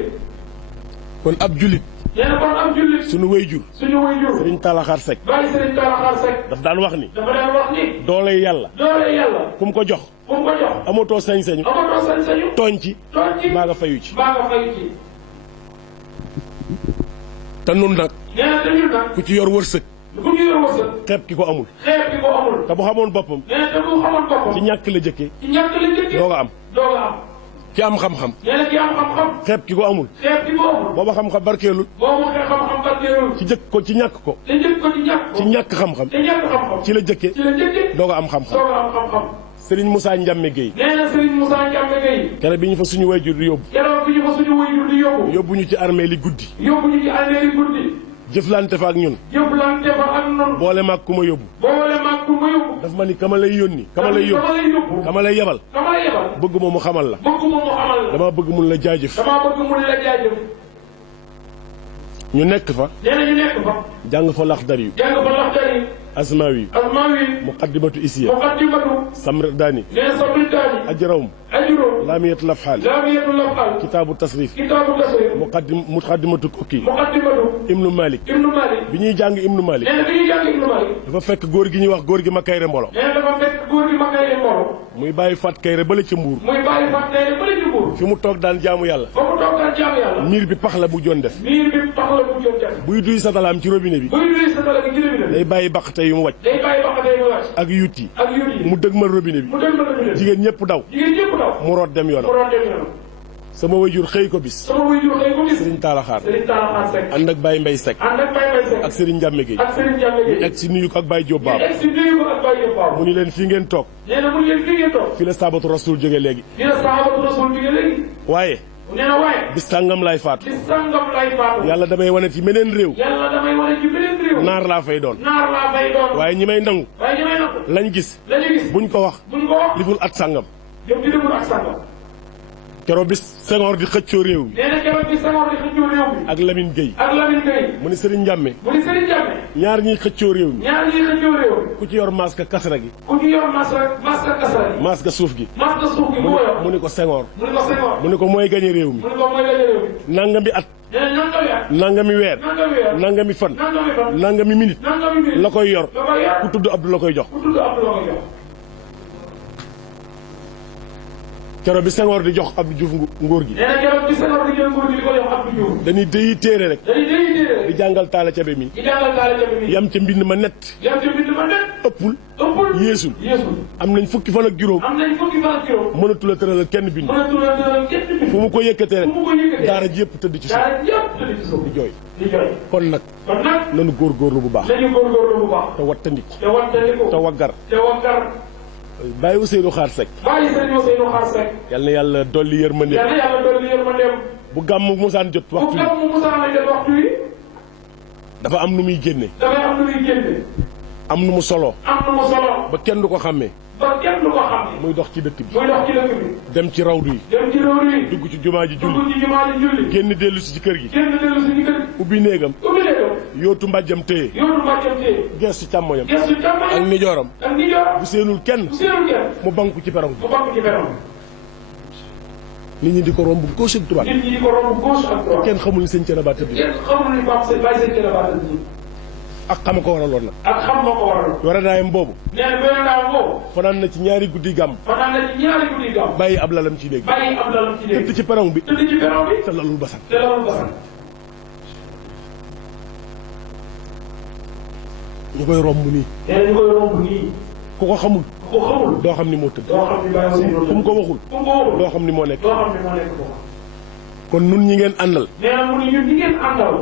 kon ab jullit. nee na kon am jullit. suñu wayjur. suñu wayjur. Sëriñ Talaxaar Seck. bàyyi Sëriñ Talaxaar Seck. daf daan wax ni. dafa daan wax ni. doole yàlla. doole yàlla. ku mu ko jox. ku mu ko jox. amatoo sañ-sañu. amatoo sañ-sañu. tooñ ci. tooñ ci. maa nga fayu ci. maa nga fayu ci. te nun nag. nee na te ñun nag. ku ci yor wërsëg. ku ñu yor wërsëg. xeeb ki ko amul. xeeb ki ko amul. te bu xamoon boppam. nee na te bu xamoon boppam. ci ñàkk la jëkkee. ci ñàkk la jëkkee. doo ko am. doo ko am. ki am xam-xam. nee na ki am xam-xam. xeeb ki ko amul. xeeb ki ko amul. booba xam-xam barkeelul. boobu xeeb xam-xam barkeelul. ci jëkk ko ci ñàkk ko. te jëkk ko ci ñàkk ko. ci ñàkk xam-xam. te ñàkk xam-xam. ci la jëkkee. ci la jëkkee. doo ko am xam-xam. doo ko am xam-xam. Serigne Moussa Ndiame Guèye. nee na Serigne Moussa Ndiame Guèye. keroog bi ñu fa suñu wayjur di yóbbu. keroog bi ñu fa suñu wayjur di yóbbu. yóbbu ñu ci armée li guddi. yóbbu ñu ci armée li guddi. jëflante fa ak ñun. jëflante fa ak ñun. boole maag ku ma yóbbu. boole maag ku ma yóbbu. daf ma ni kama lay yónni. kama lay yóbbu. kama lay yebal. kama lay yebal. bëgg ma mu xamal la. bëgg ma mu xamal la. dama bëgg mun la jaajëf. dama bëgg mun la jaajëf. ñu nekk fa. nee na ñu nekk fa. jàng fa laxdar yu. jàng fa laxdar yi. asmaawi. asmaawi. muqaddimatu isiya. muqaddimatu. samrdaani. nee na samrdaani. ajrawum. ajrawum. laamiyatu lafxaal. laamiyatu lafxaal. kitaabu tasrif. kitaabu tasrif. muqaddimatu kokki. muqaddimatu. ibnu Malik. ibnu Malik. bi ñuy jàng ibnu Malik. nee na bi ñuy jàng ibnu Malik. dafa fekk góor gi ñuy wax góor gi ma kayre mbolo. nee na dafa fekk góor gi ma kayre mbolo. muy bàyyi fat kayre bële ca mbuur. muy bàyyi fat kayre bële ca mbuur. fi mu toog daan jaamu yàlla. ba mu toog daan jaamu yàlla. miir bi pax la bu joon def. miir bi pax la bu joon def. buy duy satalaam ci robinet bi. buy duy satalaam ci robinet bi. day bàyyi baqate yu mu wàcc. day bàyyi baqate yu mu wàcc. ak yuut yi. ak yuut yi. mu dëgmal robinet bi. mu dëgmal robinet bi. jigéen ñëpp daw. jigéen ñëpp daw. mu root dem yoonam. mu root dem yoonam. sama wayjur xëy ko bis. sama wayjur xëy ko bis. Serigne Talaxaar. Serigne Talaxaar Seck. ànd ak Baye Mbaye Seck. ànd ak Baye Mbaye Seck. ak Serigne Ndiame Guèye. ak Serigne Ndiame Guèye. ñu egg si nuyu ko ak Baye Diop Baabu. ñu egg si nuyu ko ak Baye Diop Baabu. mu ni leen fii ngeen toog. nee na mu ni leen fii ngeen toog. fi la saabatu rasul jóge léegi. fi la saabatu rasul jóge léegi. waaye. nee na waaye. bis sàngam laay faatu. bis sàngam laay faatu. yàlla damay wane ci meneen réew. yàlla damay wane ci beneen réew. naar laa fay doon. naar laa fay doon. waaye ñi may nangu. waaye ñi may nangu. lañ gis. lañu gis. buñ ko wax. buñ ko wax. liful at sàngam. jëm di deful ak sàngam. keroog bis Senghor di xëccoo réew mi. nee na keroog bi Senghor di xëccoo réew mi. ak Lamine Guèye. ak Lamine Guèye. mu ni Serigne Ndiame. mu ni Serigne Ndiame. ñaar ñiy xëccoo réew mi. ñaar ñiy xëccoo réew mi. ku ci yor masque kasara gi. ku ci yor masque kasara gi. masque suuf gi. masque suuf gi mu yor. mu ni ko Senghor. mu ni ko Senghor. mu ni ko mooy gañe réew mi. mu ni ko mooy gañe réew mi. nangami at. nee na nangami at. nangami weer. nangami weer. nangami fan. nangami fan. nangami minute. nangami minute. la koy yor. la koy yor. ku tudd Abdou la koy jox. ku tudd Abdou la koy jox. keroog bi Senghor di jox Abdou Diouf nguur gi. nee na keroog bi Senghor di jël nguur gi di ko jox Abdou Diouf. dañuy déyi téere rek. dañuy déyi téere rek. di jàngal Talla Kébé mi. di jàngal Talla Kébé mi. yam ca mbind ma net. yam ca mbind ma net. ëppul. ëppul yeesul. yeesul. am nañ fukki fan ak juróom. am nañ fukki fan ak juróom. mënatul a tëralal kenn bind. mënatul a tëralal kenn bind. fu mu ko yëkkatee rek. fu mu ko yëkkatee. daara ji yëpp tëdd ci suuf. daara ji yëpp tëdd ci suuf. di jooy. di jooy. kon nag. kon nag. nanu góorgóorlu bu baax. nañu góorgóorlu bu baax. te wattandiku. te wattandiku. te waggar. te waggar. bàyyi Ousseynou Xaar Seck. bàyyi sëriñ Ousseynou Xaar Seck. yal na yàlla dolli yërmande. yal na yàlla dolli yërmandeem. bu gàmmu musaan jot waxtu bu gàmmu musaan jot waxtu yi. dafa am nu muy génne. dafay am nu muy génne. am nu mu solo. am nu mu solo. ba kenn du ko xàmmee. ba kenn du ko xam. muy dox ci dëkk bi. muy dox ci dëkk bi. dem ci rawdu yi. dem ci rawdu yi. dugg ci jumaa ji julli. dugg ci jumaa ji julli. génn dellu si ci kër gi. génn dellu si ci kër gi. ubbi néegam. ubbi néegam. yóotu mbàjjam téye. yóotu mbàjjam téye. gestu càmmoñam. gestu càmmoñam. ak nijooram. ak nijooram. bu seenul kenn. bu seenul kenn. mu banku ci perong bi. mu banku ci perong bi. nit ñi di ko romb gauche ak droite. nit ñi di ko romb gauche ak droite. kenn xamul ni seen cër a baat tëdd. kenn xamul ni Pape Seye Baye Seye Kelle Ba tëdd. ak xam ko waraloon nag. ak xam moo ko waraloon. waradaayam boobu. nee na beneen daaw boobu. fanaan na ci ñaari guddi gàmm. fanaan na ci ñaari guddi gàmm. bàyyi ab lalam ci néeg. bàyyi ab lalam ci néeg. tëdd ci perong bi. tëdd ci perong bi. te lalul basan. te lalul basan. ñu koy romb nii. nee na ñu koy romb nii. ku ko xamul. ku ko xamul. doo xam ni moo tëdd. doo xam ni Baye Seye fu mu ko waxul. fu mu ko waxul. doo xam ni moo nekk. doo xam ni moo nekk foofu. kon nun ñi ngeen àndal. nee na mu ni ñun ñi ngeen àndal.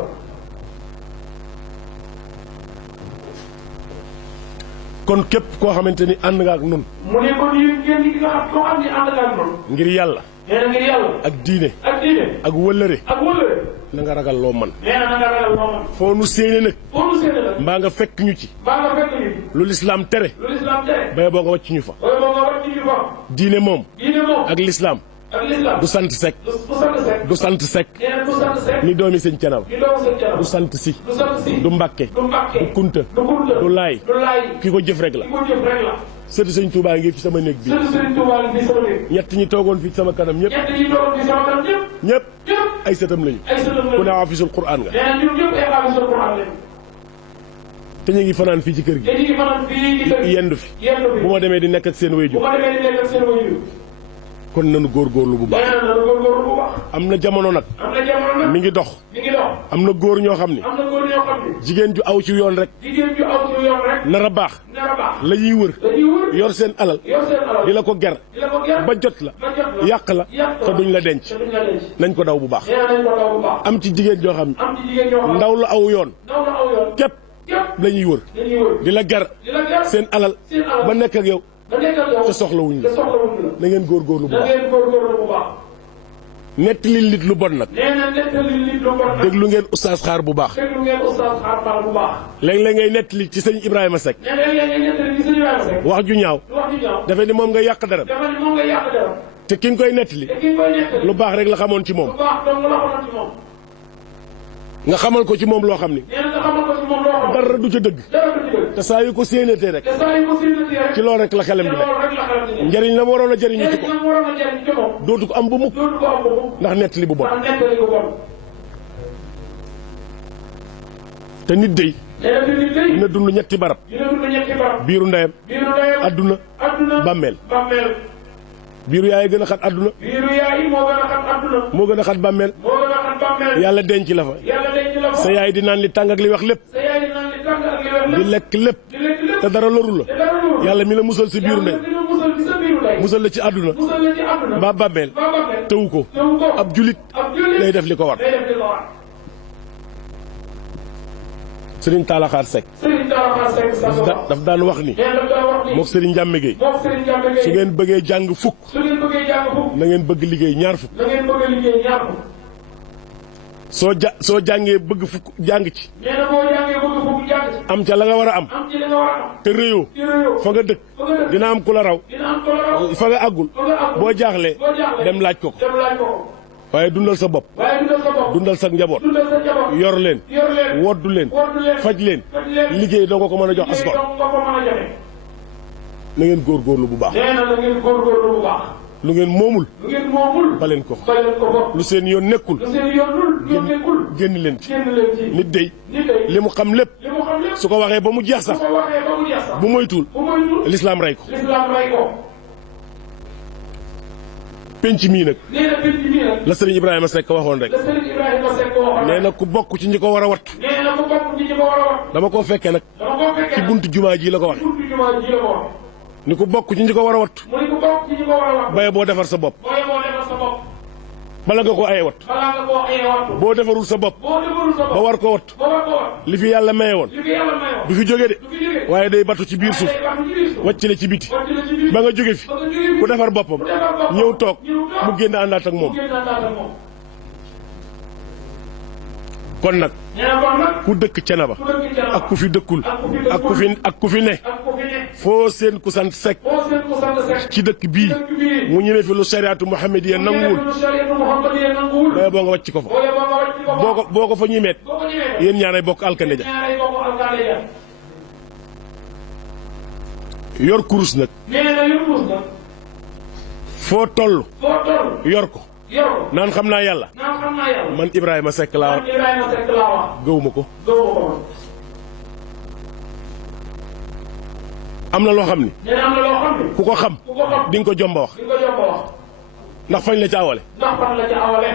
kon képp koo xamante ni ànd nga ak nun. mu ne kon yéen ngeen ñi nga xam koo xam ni ànd nga ak noonu. ngir yàlla. nee na ngir yàlla. ak diine. ak diine. ak wëllëre. ak wëllëre. na nga ragal loo man. nee na nga ragal loo man. foo nu séene nag. foo nu séene nag. mbaa nga fekk ñu ci. mbaa nga fekk ñu. lu lislaam tere. lu lislaam tere. bay boo nga wàcc ñu fa. bay boo nga wàcc ñu fa. diine moom. diine moom. ak lislaam. ak lislaam. du sant Seck. du sant Seck. du sant Seck. nee na du sant Seck. ni doomi sëñ Canaba. ni doomi sëñ Canaba. du sant si. du sant si. du Mbàkke. du Mbàkke. du Kunta. du Kunta. du Laay. du Laay. ki ko jëf rek la. ki ko jëf rek la. sëti sëñ Touba ngi fi sama néeg bi. sëti sëñ Touba ngi fi sama néeg. ñett ñi toogoon fii sama kanam ñëpp. ñett ñi toogoon fii sama kanam ñëpp. ñëpp. ñëpp. ay sëtam lañu. ay sëtam lañu. ku ne hafisul Qur'an nga. nee na ñun ñëpp ay hafisul Qur'an lañu. te ñu ngi fanaan fii ci kër gi. te ñu ngi fanaan fii ci kër gi. yendu fi. yendu fi. bu ma demee di nekk ak seen bu wayjur. ma demee di nekk ak seen wayjur. kon nanu góorgóorlu bu baax. nee na nanu góorgóorlu bu baax. am na jamono nag. am na jamono nag. mi ngi dox. mi ngi dox. am na góor ñoo xam ni. am na góor ñoo xam ne. jigéen ju aw ci yoon rek. jigéen ju aw ci yoon rek. nar a baax. nar a baax. la ñuy wër. la ñuy wër. yor seen alal. yor seen alal. di la ko ger. di la ko ger. ba jot la. ba jot la. yàq la. te duñ la denc. te duñ la denc. nañ ko daw bu baax. nee na nañ ko daw bu baax. am ci jigéen joo xam ni. am ci jigéen ñoo xam ne. ndaw la aw yoon. ndaw la aw yoon. képp képp. la ñuy wër. dañuy wër. di la ger. di la ger. seen alal. seen alal. ba nekk ak yow. ba nekk ak yow. te soxlawuñ la. te soxlawuñ la. na ngeen góorgóorlu bu na baax. ngeen góorgóorlu bu baax. nettali nit lu bon nag. nee na nettali nit lu bon nag. déglu ngeen oustaz xaar bu baax. déglu ngeen oustaz xaar baax bu baax. léeg-léeg ngay nettali ci sëñ Ibrahima Seck. nee na léeg-léeg ngay nettali ci sëñ Ibrahima Seck. wax ju ñaaw. wax ju ñaaw. dafa ni moom nga yàq dara. dafa ni moom nga yàq dara. te ki nga koy nettali. te ki nga koy nettali. lu baax rek la xamoon ci moom. lu baax dong la xamoon ci moom. nga xamal ko ci moom loo xam ni. nee na nga xamal ko ci moom loo xam. dara du ca dëgg. dara du ci dëgg. te saa yu ko séenatee rek. te saa yu ko séenatee rek. ci loolu rek la xelam te di nekk. loolu rek la xelam di nekk. njëriñ la mu waroon a jëriñu ci ko. njëriñ la mu waroon a jëriñ ci moom. dootu ko am ba mukk. dootu ko am ba mukk. ndax nettali bu bon. ndax nettali bu bon. te nit dey. nee na fi nit day. dina dund ñetti barab. dina dund ñetti barab. biiru ndeyam. biiru ndeyam. adduna. adduna. bàmmeel. bàmmeel. biiru yaay gën a xat adduna. biiru yaay moo gën a xat adduna. moo gën a xat bàmmeel. moo gën a xat bàmmeel. yàlla denc la fa. yàlla denc la fa. sa yaay di naan li tàng ak li wax lépp. sa yaay di naan li tàng ak li wax di lépp. lekk lépp. di lekk lépp. te dara loru la. te dara loolu. yàlla mi la musal si biiru ndey. yàlla dina musal ci sa biiru ndey. musal la ci adduna. musal la ci adduna. mbaa bàmmeel. ba bàmmeel. tewu ko. tewu ko. ab julit ab jullit. lay def li ko war. day def li ko war. Serigne Talla Xaar Seck. Serigne Talla Xaar Seck sa daf daan wax ni. nee daf daan wax ni. mook Serigne Ndiamé Gueye. mook Serigne Ndiamé Gueye. su ngeen bëggee jàng fukk. su ngeen bëggee jàng fukk. na ngeen bëgg liggéey ñaar fukk. na ngeen bëgg a liggéey ñaar fukk. soo jàngee bëgg fukk jàng ci. nee na boo jàngee bëgg fukk jàng ci. am ca la nga war a am. am ci li nga war a am. te réyoo. ci réew. fa nga dëkk. fa nga dëkk. dina am ku la raw. dina am ko la raw. fa nga àggul. fa nga àggul. boo jaaxlee. boo jaaxlee. dem laaj ko ko. dem laaj ko ko. waaye dundal sa bopp. waaye dundal sa bopp. dundal sa njaboot. dundal sa njaboot. yor leen. yor leen. woddu leen. woddu leen. faj leen. faj leen. liggéey doo ko mën a jox liggéey asgor. dong nga ko mën a joxe. na ngeen góorgóorlu bu baax. nee na na ngeen góorgóorlu bu baax. lu ngeen moomul. lu ngeen moomul. baleen ko. baleen ko bopp. lu seen yoon nekkul. lu seen yoon nekkul. génn leen ci. génn leen ci. nit dey. nit day. li mu xam lépp. li mu xam lépp. su ko waxee ba mu jeex su sax. ko waxee ba mu jeex sax. bu moytuwul. bu moytuwul. lislaam rey ko. lislaam rey ko. penc mii nag. nee na penc mii nag. la sëriñ Ibrahima Seck waxoon rek. la sëriñ Ibrahima Seck waxoon nee na ku bokk ci ñi ko war a wattu. nee na ku bokk ci ñi ko war a wattu. dama koo fekkee nag. dama koo fekkee ci buntu jumaa ji la ko wax. ci buntu jumaa ji la ko wax. ni ku bokk ci ñi ko war a wattu. mu ni ku bokk ci ñi ko war a wattu. baye boo defar sa bopp. baye boo defar sa bopp. bala nga ko aye wattu. balaa nga koo aye wattu. boo defarul sa bopp. boo defarul sa bopp. ba war ko wattu. ba war ko wattu. li fi yàlla maye woon. li fi yàlla maye woon. du fi jóge de. du fi jóge. waaye day batu ci biir suuf. day batu ci biir suuf. wàcc la ci biti. wàcc la ci biir. ba nga jóge fi. ba nga jóge fi. ku defar boppam. ku defar boppam. ñëw toog. ñëw toog. mu génn àndaat ak moom. mu génn àndaat ak moom. kon nag. nee na kon nag. ku dëkk Thiénaba. ku dëkk Thiénaba. ak ku fi dëkkul. ak ku fi dëkkul. ak ku fi ne. ak ku fi ne. foo seen ku sant Seck. boo seen ku sant Seck. ci dëkk bii. dëkk bii. mu ñëwee fi lu shariatu Muhammadiya nanguwul. lu shariatu Muhammadiya nanguwul. baye boo nga wàcc ko fa. boo yeboo nga wàcc ko fa. boo ko fa ñimeet. boo ko ñëwee. yéen ñaaray bokk alkande ja. ñaaray bokk alkande ja. yor kurus nag. nee na yor kurus nag. foo toll. foo toll. yor ko. yor ko. naan xam naa yàlla. naan xam naa yàlla. man Ibrahima Seck laa man Ibrahima Seck laa wax. gëwuma ko. gëwuma ko. am na loo xam ni. nee na am na loo xam ni. ku ko xam. ku ko xam. di nga ko jomba wax. di nga ko jomba wax. ndax fañ la ca awale. ndax fan la ca awale.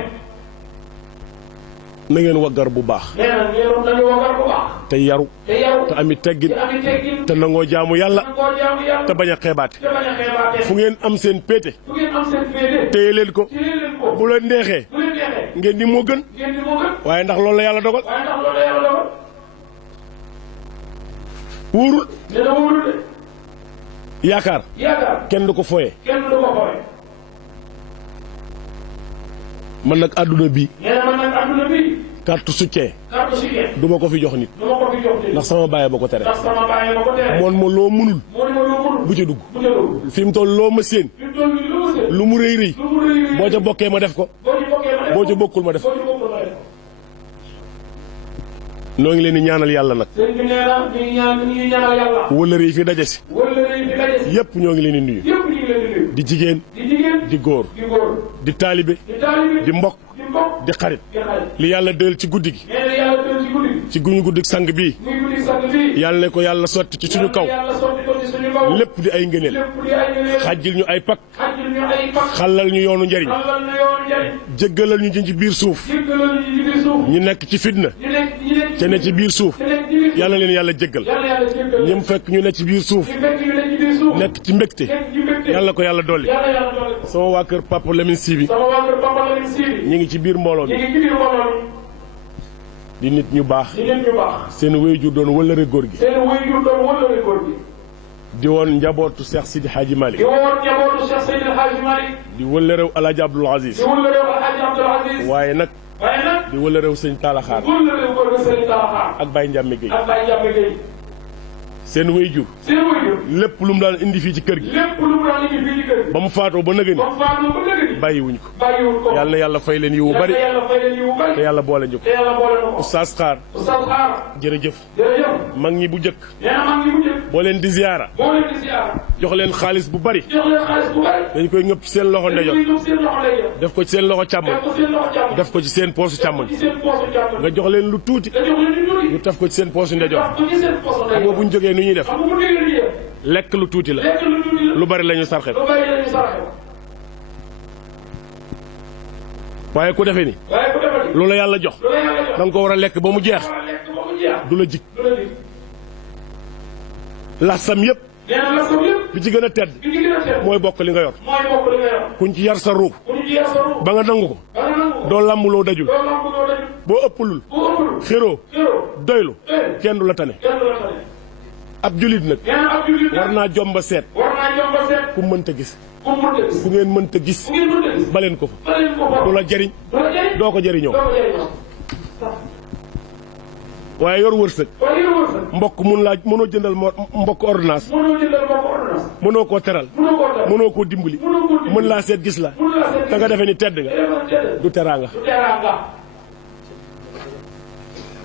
na ngeen waggar bu baax. nee na ngeen nañu waggar bu baax. te yaru. te yaru. te ami teggin. te ami teggin. te nangoo jaamu yàlla. nangoo jaamu yàlla. te bañ a xeebaate. te bañ a xeebaate. fu ngeen am seen péete. fu ngeen am seen féete. téye leen ko. téye leen ko. bu leen neexee. bu leen neexee. ngeen di moo gën. ngeen di moo gën. waaye ndax loolu la yàlla dogal. waaye ndax loolu la yàlla dogal. wóorul. nee na wóorul de. yaakaar. yaakaar. kenn du ko foye. kenn du ko fooye. man nag àdduna bii. nee na man nag adduna bi. carte soutien. carte soutien. du ma ko fi jox nit. du ma ko fi jox nit. ndax sama bàyyi ba ko tere. ndax sama bàyyi ma ko tere. moon ma loo mënul. moo ni ma loo mënul. bu ca dugg. bu ca dugg. fi mu toll loo ma séen. fi mu toll nii lu ma seen. lu mu rëy rëy. lu mu rëy rëy. boo ca bokkee ma def ko. boo ci bokkee ma def ko. boo ca bokkul ma def ko. boo ci bokkul ma def ko. noo ngi leen di ñaanal yàlla nag. sëñ bi nee na ñu ngi ñaanal yàlla. wëllëre yi fi daje si. wëllëre yi fi daje si. yépp ñoo ngi leen di nuyu. yëpp ñu ngi leen di nuyu. di jigéen. di jigéen. di góor. di góor. di taalibe. di taalibe. di mbokk. di mbokk. di xarit. di xarit. li yàlla dël ci guddi gi. nee na yàlla tël ci guddi gi. ci guñu guddi sang bii. muy guddi sang bii. yàlla ne ko yàlla sotti ci suñu kaw. yàlla sotti ko ci suñu kaw. lépp di ay ngëneel. lépp di ay ngëneel. xajjil ñu ay pak. xajjil ñu ay pak. xalal ñu yoonu njariñ. xalal na yoonu njariñ. jéggalal ñu ci biir suuf. jéggalal ñu ci biir suuf. ñi nekk ci fitna. ñi nekk te ne ci biir suuf. te nekk ci biir suuf. yàlla leen yàlla jéggal. yàlla jéggal. ñi mu fekk ñu ne ci biir suuf. ñu fekk ñu ne ci biir suuf. nekk ci mbégte. nekk ci mbégte. yàlla ko yàlla dolli. yàlla dolli. sama waa kër Papa Lamine Sy bi. sama waa kër Papa Lamine Sy bi. ñi ngi ci biir mbooloo ñu mi. ngi ci biir mbooloo mi. di nit ñu baax. di nit ñu baax. seen wéyjur doon wëllëre góor gi. seen waajur doon wëllëre góor gi. di woon njabootu Cheikh Sidi Hadji Malick. di woon njabootu Cheikh Seydi El Hadji Malick. di wëllërew El Hadj Abdoul Aziz. di wëllëre El Hadji Abdoul Aziz. waaye nag. waaye nag. di wëllërew sëñ Talla Xaar. wëllëre góor gi Serigne Talaxaar. ak Baye Ndiame Gueye. ak Baye Ndiame Gueye. seen wéyjur. seen waajur. lépp lu mu daan indi fii ci kër gi. lépp lu mu daan indi fii ci kër gi. ba mu faatoo ba nëgëni. ba mu faatu ba léegi. bàyyiwuñ ko. bàyyiwul ko. yàlla na yàlla fay leen yiwu bari. yàlla fay leen yiwu bari. te yàlla boole ñu ko. te yàlla boole na ko. Oustaz Xaar. Oustaz Xaar. jërëjëf. jërëjëf. mag ñi bu njëkk. nee na mag ñi bu njëkk. boo leen di ziyaara. boo leen di ziyaara. jox leen xaalis bu bari. jox leen xaalis bu bari. dañ koy ngëpp ci seen loxo ndeyjoor. dañ koy jox seen loxo ndeyjoor. def ko ci seen loxo càmmoñ. def ko seen loxo càmmoñ. def ko ci seen poosu càmmoñ. ci seen poosu càmmoñ. nga jox leen lu tuuti. nga jox leen lu tuuti. ñu taf ko ci seen poosu ndeyjoor. def ko ci seen poosu xam nga ndeyjoor. bu ñu jógee nu ñuy def. xam nga bu déggee nii yëpp. lekk lu tuuti la. lekk lu tuuti la. lu bari la ñu sarxe. lu bari la ñu saraxe. waaye ku defee ni. waaye ku defati. loolu la yàlla jox. lu la yàlla jox. da nga ko war a lekk ba mu jeex. war a lekk ba mu jeex. du la jik. du la ji. lasam yépp nee na la soog yëpp. bi ci gën a tedd. bi ci gën a teel. mooy bokk li nga yor. mooy bokk li nga yor. kuñ ci yar sa ruux. bu ñu jiyee sa ruux. ba nga nangu ko. ba nga nangu ko. doo làmbuloo dajul. doo lamb doo daju. boo ëppalul. bu ëppul. xiroo. xiroo. doylu. doylu. kenn du la tane. kenn du la tane. ab julit nag. nee na ab jullit. war naa jomba seet. war naa jom ba seet. ku mënta gis. ku mu mënta gis. fu ngeen mënta gis. bu ngeen mënta gis. baleen ko fa. ba leen ko fa. du la jariñ. du la jëriñ. doo ko jariñoo. doo ko jëriñoo. waaye yor wërsëg. waaye yéen wërsëg. mbokk mun laa mënoo jëndal mbokk ordonnance. mënoo jëndal mbokk ordonnance. mënoo koo teral. mënoo koo def. mënoo koo dimbali. mënoo koo dimbali. mën laa seet gis la. mënul la seet. te nga defee ni tedd nga. du teraanga. du teraanga.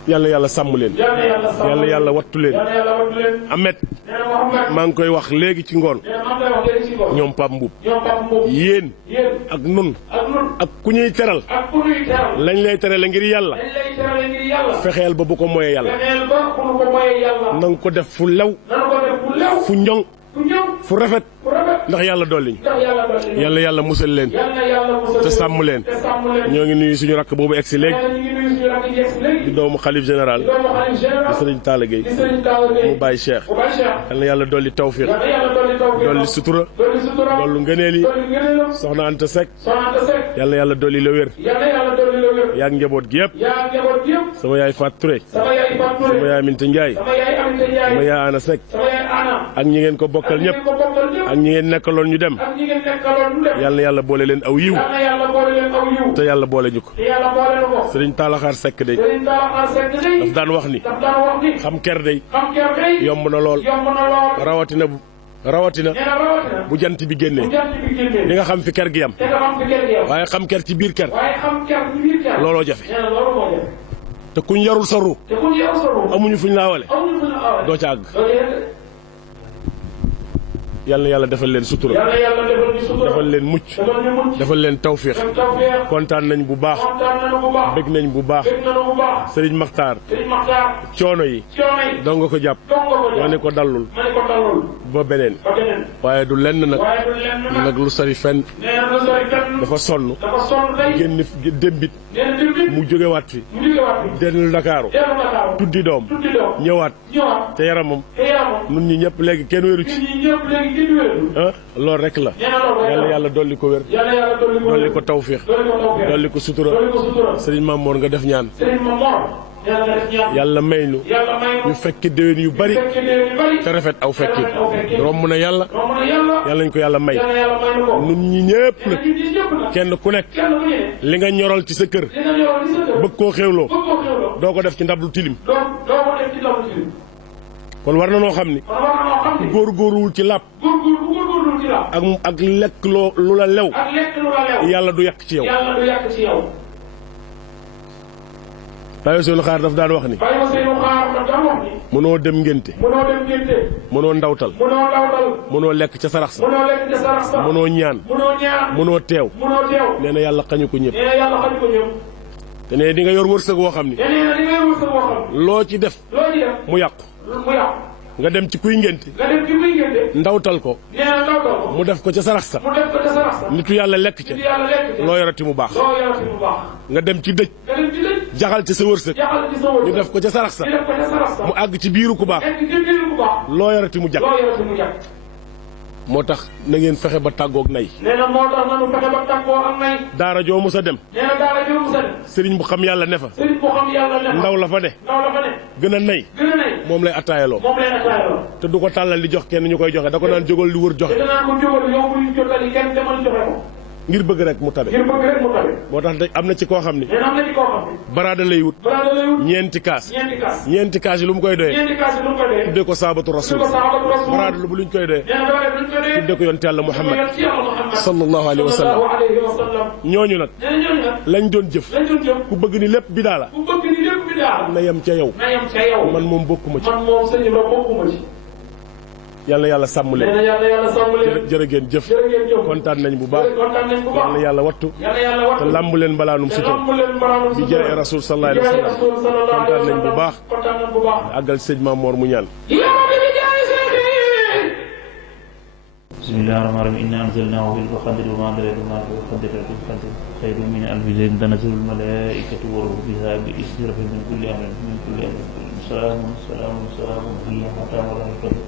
yàlla yàlla sàmm leen. yàlla yàlla sàmm. yàlla yàlla wattu leen. yàlla yàlla wattu leen. Ahmed nee na Mouhamed. maa ngi koy wax léegi ci ngoon. nee na maa ngi koy wax léegi ci kaw. ñoom Pape Mboup. ñoom Pape Mboup. yéen yéen. ak nun ak nun. ak ku ñuy teral. ak ku ñuy teral. lañ lay terale ngir yàlla. dañ lay terale ngir yàlla. fexeel ba bu ko moyee yàlla. fexeel ba ku nu ko moyee yàlla. na nga ko def fu lew. nanu ko def fu lew. fu ñoŋ. fu ñëw. fu rafet. fu rafet. ndax yàlla dolli ñu ndax yàlla dolli ñu yàlla yàlla musal leen yal na yàlla musal te sàmm leen te sàmm leen ñoo ngi nuyu suñu rakk boobu egsi léegi ñu ngi nuyu suñu rakk yi egsi léegi di doomu xalif général doomu xalif général di sëriñ Talla Gueye di sëriñ Talla Gueye mu bàyyi Cheikh bu bàyyi Cheikh yal na yàlla dolli tawfiq yal na yàlla dolli tawfiq dolli sutura dolli sutura dollu ngëneel yi dolli ngëneelam soxna Anta Seck soxna Anta Seck yal na yàlla dolli la wér yal na yàlla dolli la wér yaag njaboot gi yëpp yaa njaboot yëpp sama yaay Fatou Touré sama yaay Fatou sama Touré yaay Aminta Ndiaye sama yaay Aminata sama Ndiaye yaay Ana Seck sama yaay Ana ak ñi ngeen ko bokkal ak ñi ñëpp ngeen ko bokkal ñëpp ak ñi ngeen nekkaloon ñu dem ak ñi ngeen nekkaloon lu dem yal na yàlla boole leen aw yiw yal na yàlla boole leen aw yiw te yàlla boole ñu ko te yàlla boole na ko sëriñ Talaxaar Seck de sëriñ Talla Seck day daf daan wax ni daf daan wax ni xam ker day xam ker day yomb na lool yomb na lool rawatina nee na rawatina bu jant bi génnee bu jant bi génnee di nga xam fi ker gi yam te nga xam fi ker gi yow waaye xam ker ci biir ker waaye xam ker ci biir ker looloo jafe nee na loolu moo jafe te kuñ yarul sa ru te ku ñu yow solo amuñu fuñ laawale amuñu fu ñu awale doo ca àgg doo ci yegg yal na yàlla defal leen sutura yal na yàlla defal ñu sutura defal leen mucc defal ñu mucc defal leen tawfiix def tawfeex kontaan nañ bu baax kontaan nañu bu baax bëgg nañ bu baax bëgg nañu bu baax sëriñ Maxtaar sëriñ Maxtaar coono yi coono yi doo nga ko jàpp dong ko ma ne jox ko dallul ma ne ko dalul ba beneen ba beneen waaye du lenn nag waaye du lenn nag lu sori fenn nee na lu sori kenn dafa sonn dafa sonn tey génn démbit nee na tamit mu jógewaat fi mu jógewaat fi dellu Dakaaru dellu Dakar tuddi doom tuddi doom ñëwaat ñëwaat te yaramam te yaramam nun ñi ñëpp léegi kenn wéru nit ci ñi ñëpp léegi kenn wéeru ah loolu rek la nee na loolu yàlla yàlla dolli ko wér yàlla yàlla dolli ko dolli ko tawfiix dolli ko tawfeex dolli ko sutura dolli ko sutura sëriñ Mamoor nga def ñaan sëriñ Mamor nee na nga def ñaan yàlla may nu yàlla may ñu fekki déwén yu bari fekke déwén yu bari te rafet aw fekki rafet aw fekki romb na yàlla romb na yàlla yàlla nañ ko yàlla may yàlla yàlla may na ko nun ñi ñëpp nee na nag ñun ñi ñëpp nag kenn ku nekk kenn ku ñëwee li nga ñoral ci sa kër li nga yoroon li sa kër bëgg koo xéwloo bëgg koo xewloo doo ko def ci ndab lu tilim doo ko def ci lawu ci kon war na noo xam ni kon war na noo xam ne góorgóorluwul ci làpp góorgóorlu ci la ak lekk lu la lew ak lekk lu la lew yàlla du yàq ci yow yàlla du yàq ci yow Baye Seynou Xaar daf daan wax ni bàyyi ma seenu xaar daf daan wax ni mënoo dem ngénte mënoo dem ngénte mënoo ndawtal mënoo dawdal mënoo lekk ca sarax sa mënoo lekk ca sarax sa mënoo ñaan mënoo ñaan mënoo teew mënoo teew nee na yàlla xañu ko ñëpp nee na yàlla xañ ko ñëpp te ne di nga yor wërsëg woo xam ni te nee na li ngay wërsëg boo xam loo ci def loo ci def mu yàqu mu yàqu nga dem ci kuy ngénte nga dem ci muy ngénte ndawtal ko nee na dawdal ko mu def ko ca sarax sa mu def ko ca sarax sa nitu yàlla lekk ca di yàlla lekk ca loo yorati mu baax loo yorati bu baax nga dem ci dëj nga dem ci dëj jaxal ci sa wërsëg jaxal ci sa wërsëg ñu def ko ca sarax sa ñu def ko ca sarax sa mu àgg ci biiru ku baax nekk ci biir bu baax loo yorati mu jag loo yorati mu jàpp moo tax na ngeen fexe ba tàggoog nay nee na moo tax nanu fexe ba tàggoo ak nay daara joo mos a dem nee na daara jël mu sën sëriñ bu xam yàlla ne fa sëriñ boo xam yàlla ne ndaw la fa ne ndaw la fa ne gën a nay gën a nay moom lay attaayaloo moom lay attaayaloo te du ko tàllal di jox kenn ñu koy joxe da ko naan jógal li wër te joxe danaa ko jógal yow muy jotali kenn demal joxe ko ngir bëgg rek mu tabe ngir bëgg rek mu tabe moo tax am na ci koo xam ni nee na am na ci koo xam ne baraada lay wut balaa da lay wut ñeenti kaas ñeenti kaas yi lu mu koy doyee ñeenti kaas yi lu mu koy doyee tuddee ko saabatu rasul ko saabatu rasul baraada lu bu luñ koy doyee nee na dara luñ koy doyee tuddee ko yonte yàlla Muhammad yonent yàlla Muhammad sallallahu alayhi wa sallam sallallahu alayhi wa sallam ñooñu nag nee na ñooñu nag lañ doon jëf lañ doon jëf ku bëgg ni lépp bidaa la ku bëgg ni lépp bi daal na yem ca yow na yem ca yow man moom bokkuma ci man moom sëñ Ibra bokkuma ci yàlla yàlla sàmm nee leen na yàlla sàmm leen jërë ngeen jëf jërë ngeen jëf kontaan nañ bu baax kontaan nañ bu baax yàlla yàlla wattu yàlla te wattu lamb leen balaanum te sutur lamb leen baraanum bi jaay rasul sallallahu alayhi wa sallam kontaan nañ bu baax kontaan nañ bu baax àggal sëñ Mamoor mu ñaan بسم الله الرحمن الرحيم إنا أنزلناه في القدر وما أدراك ما في القدر في القدر خير من ألف شهر تنزل الملائكة والروح فيها بإذن ربهم من كل أمر سلام هي حتى مطلع الفجر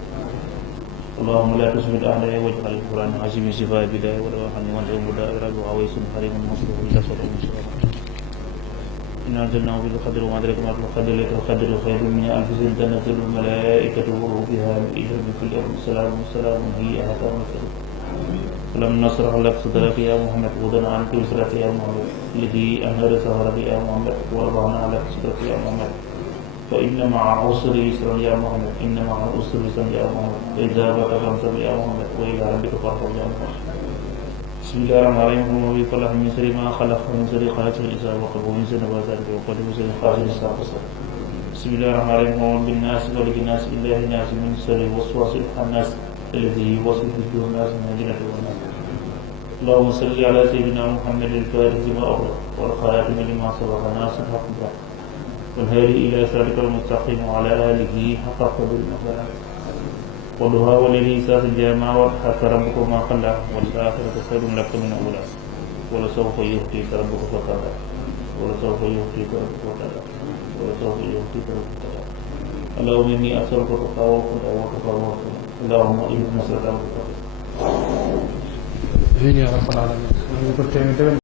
اللهم لا تسمد أعدائي واجعل القرآن عظيم شفاء بداية ودواء من يوم دائرة وعويس حريم مصروف لتصر المسلمين إنا أنزلناه في القدر وما أدراك ما في القدر ليلة القدر خير من ألف شهر تنزل الملائكة والروح فيها بإذن من كل أمر سلام هي حتى مطلع الفجر فلم نشرح لك صدرك يا محمد وضعنا عنك وزرك يا محمد الذي أنهر سهرك يا محمد ووضعنا لك صدرك يا محمد فإن مع العسر يسرا يا محمد إن مع العسر يسرا يا محمد فإذا بك فانصب يا محمد وإلى ربك فارغب يا محمد بسم الله الرحمن الرحيم وبفضل من شر ما خلق ومن شر غاسق إذا وقب ومن شر نفاثات في العقد ومن شر حاسد إذا حسد بسم الله الرحمن الرحيم بالناس ملك الناس إله الناس من شر الوسواس الخناس الذي يوسوس في صدور الناس من الجنة والناس اللهم صل على سيدنا محمد الفاتح لما أغلق والخاتم لما سبق ناصر الحق بالحق والهادي إلى صراطك المستقيم وعلى آله حق قدر المقدار ودها وللإنسان الجامع وضحك ربك ما قلع والآخرة خير لك من الأولى ولسوف يؤتيك ربك فترضى ولسوف يؤتيك ربك فترضى ولسوف يؤتيك ربك فترضى اللهم إني أسألك التقوى والهدى والتقوى اللهم إني أسألك التقوى. amiin yaa rabbal aalamiin.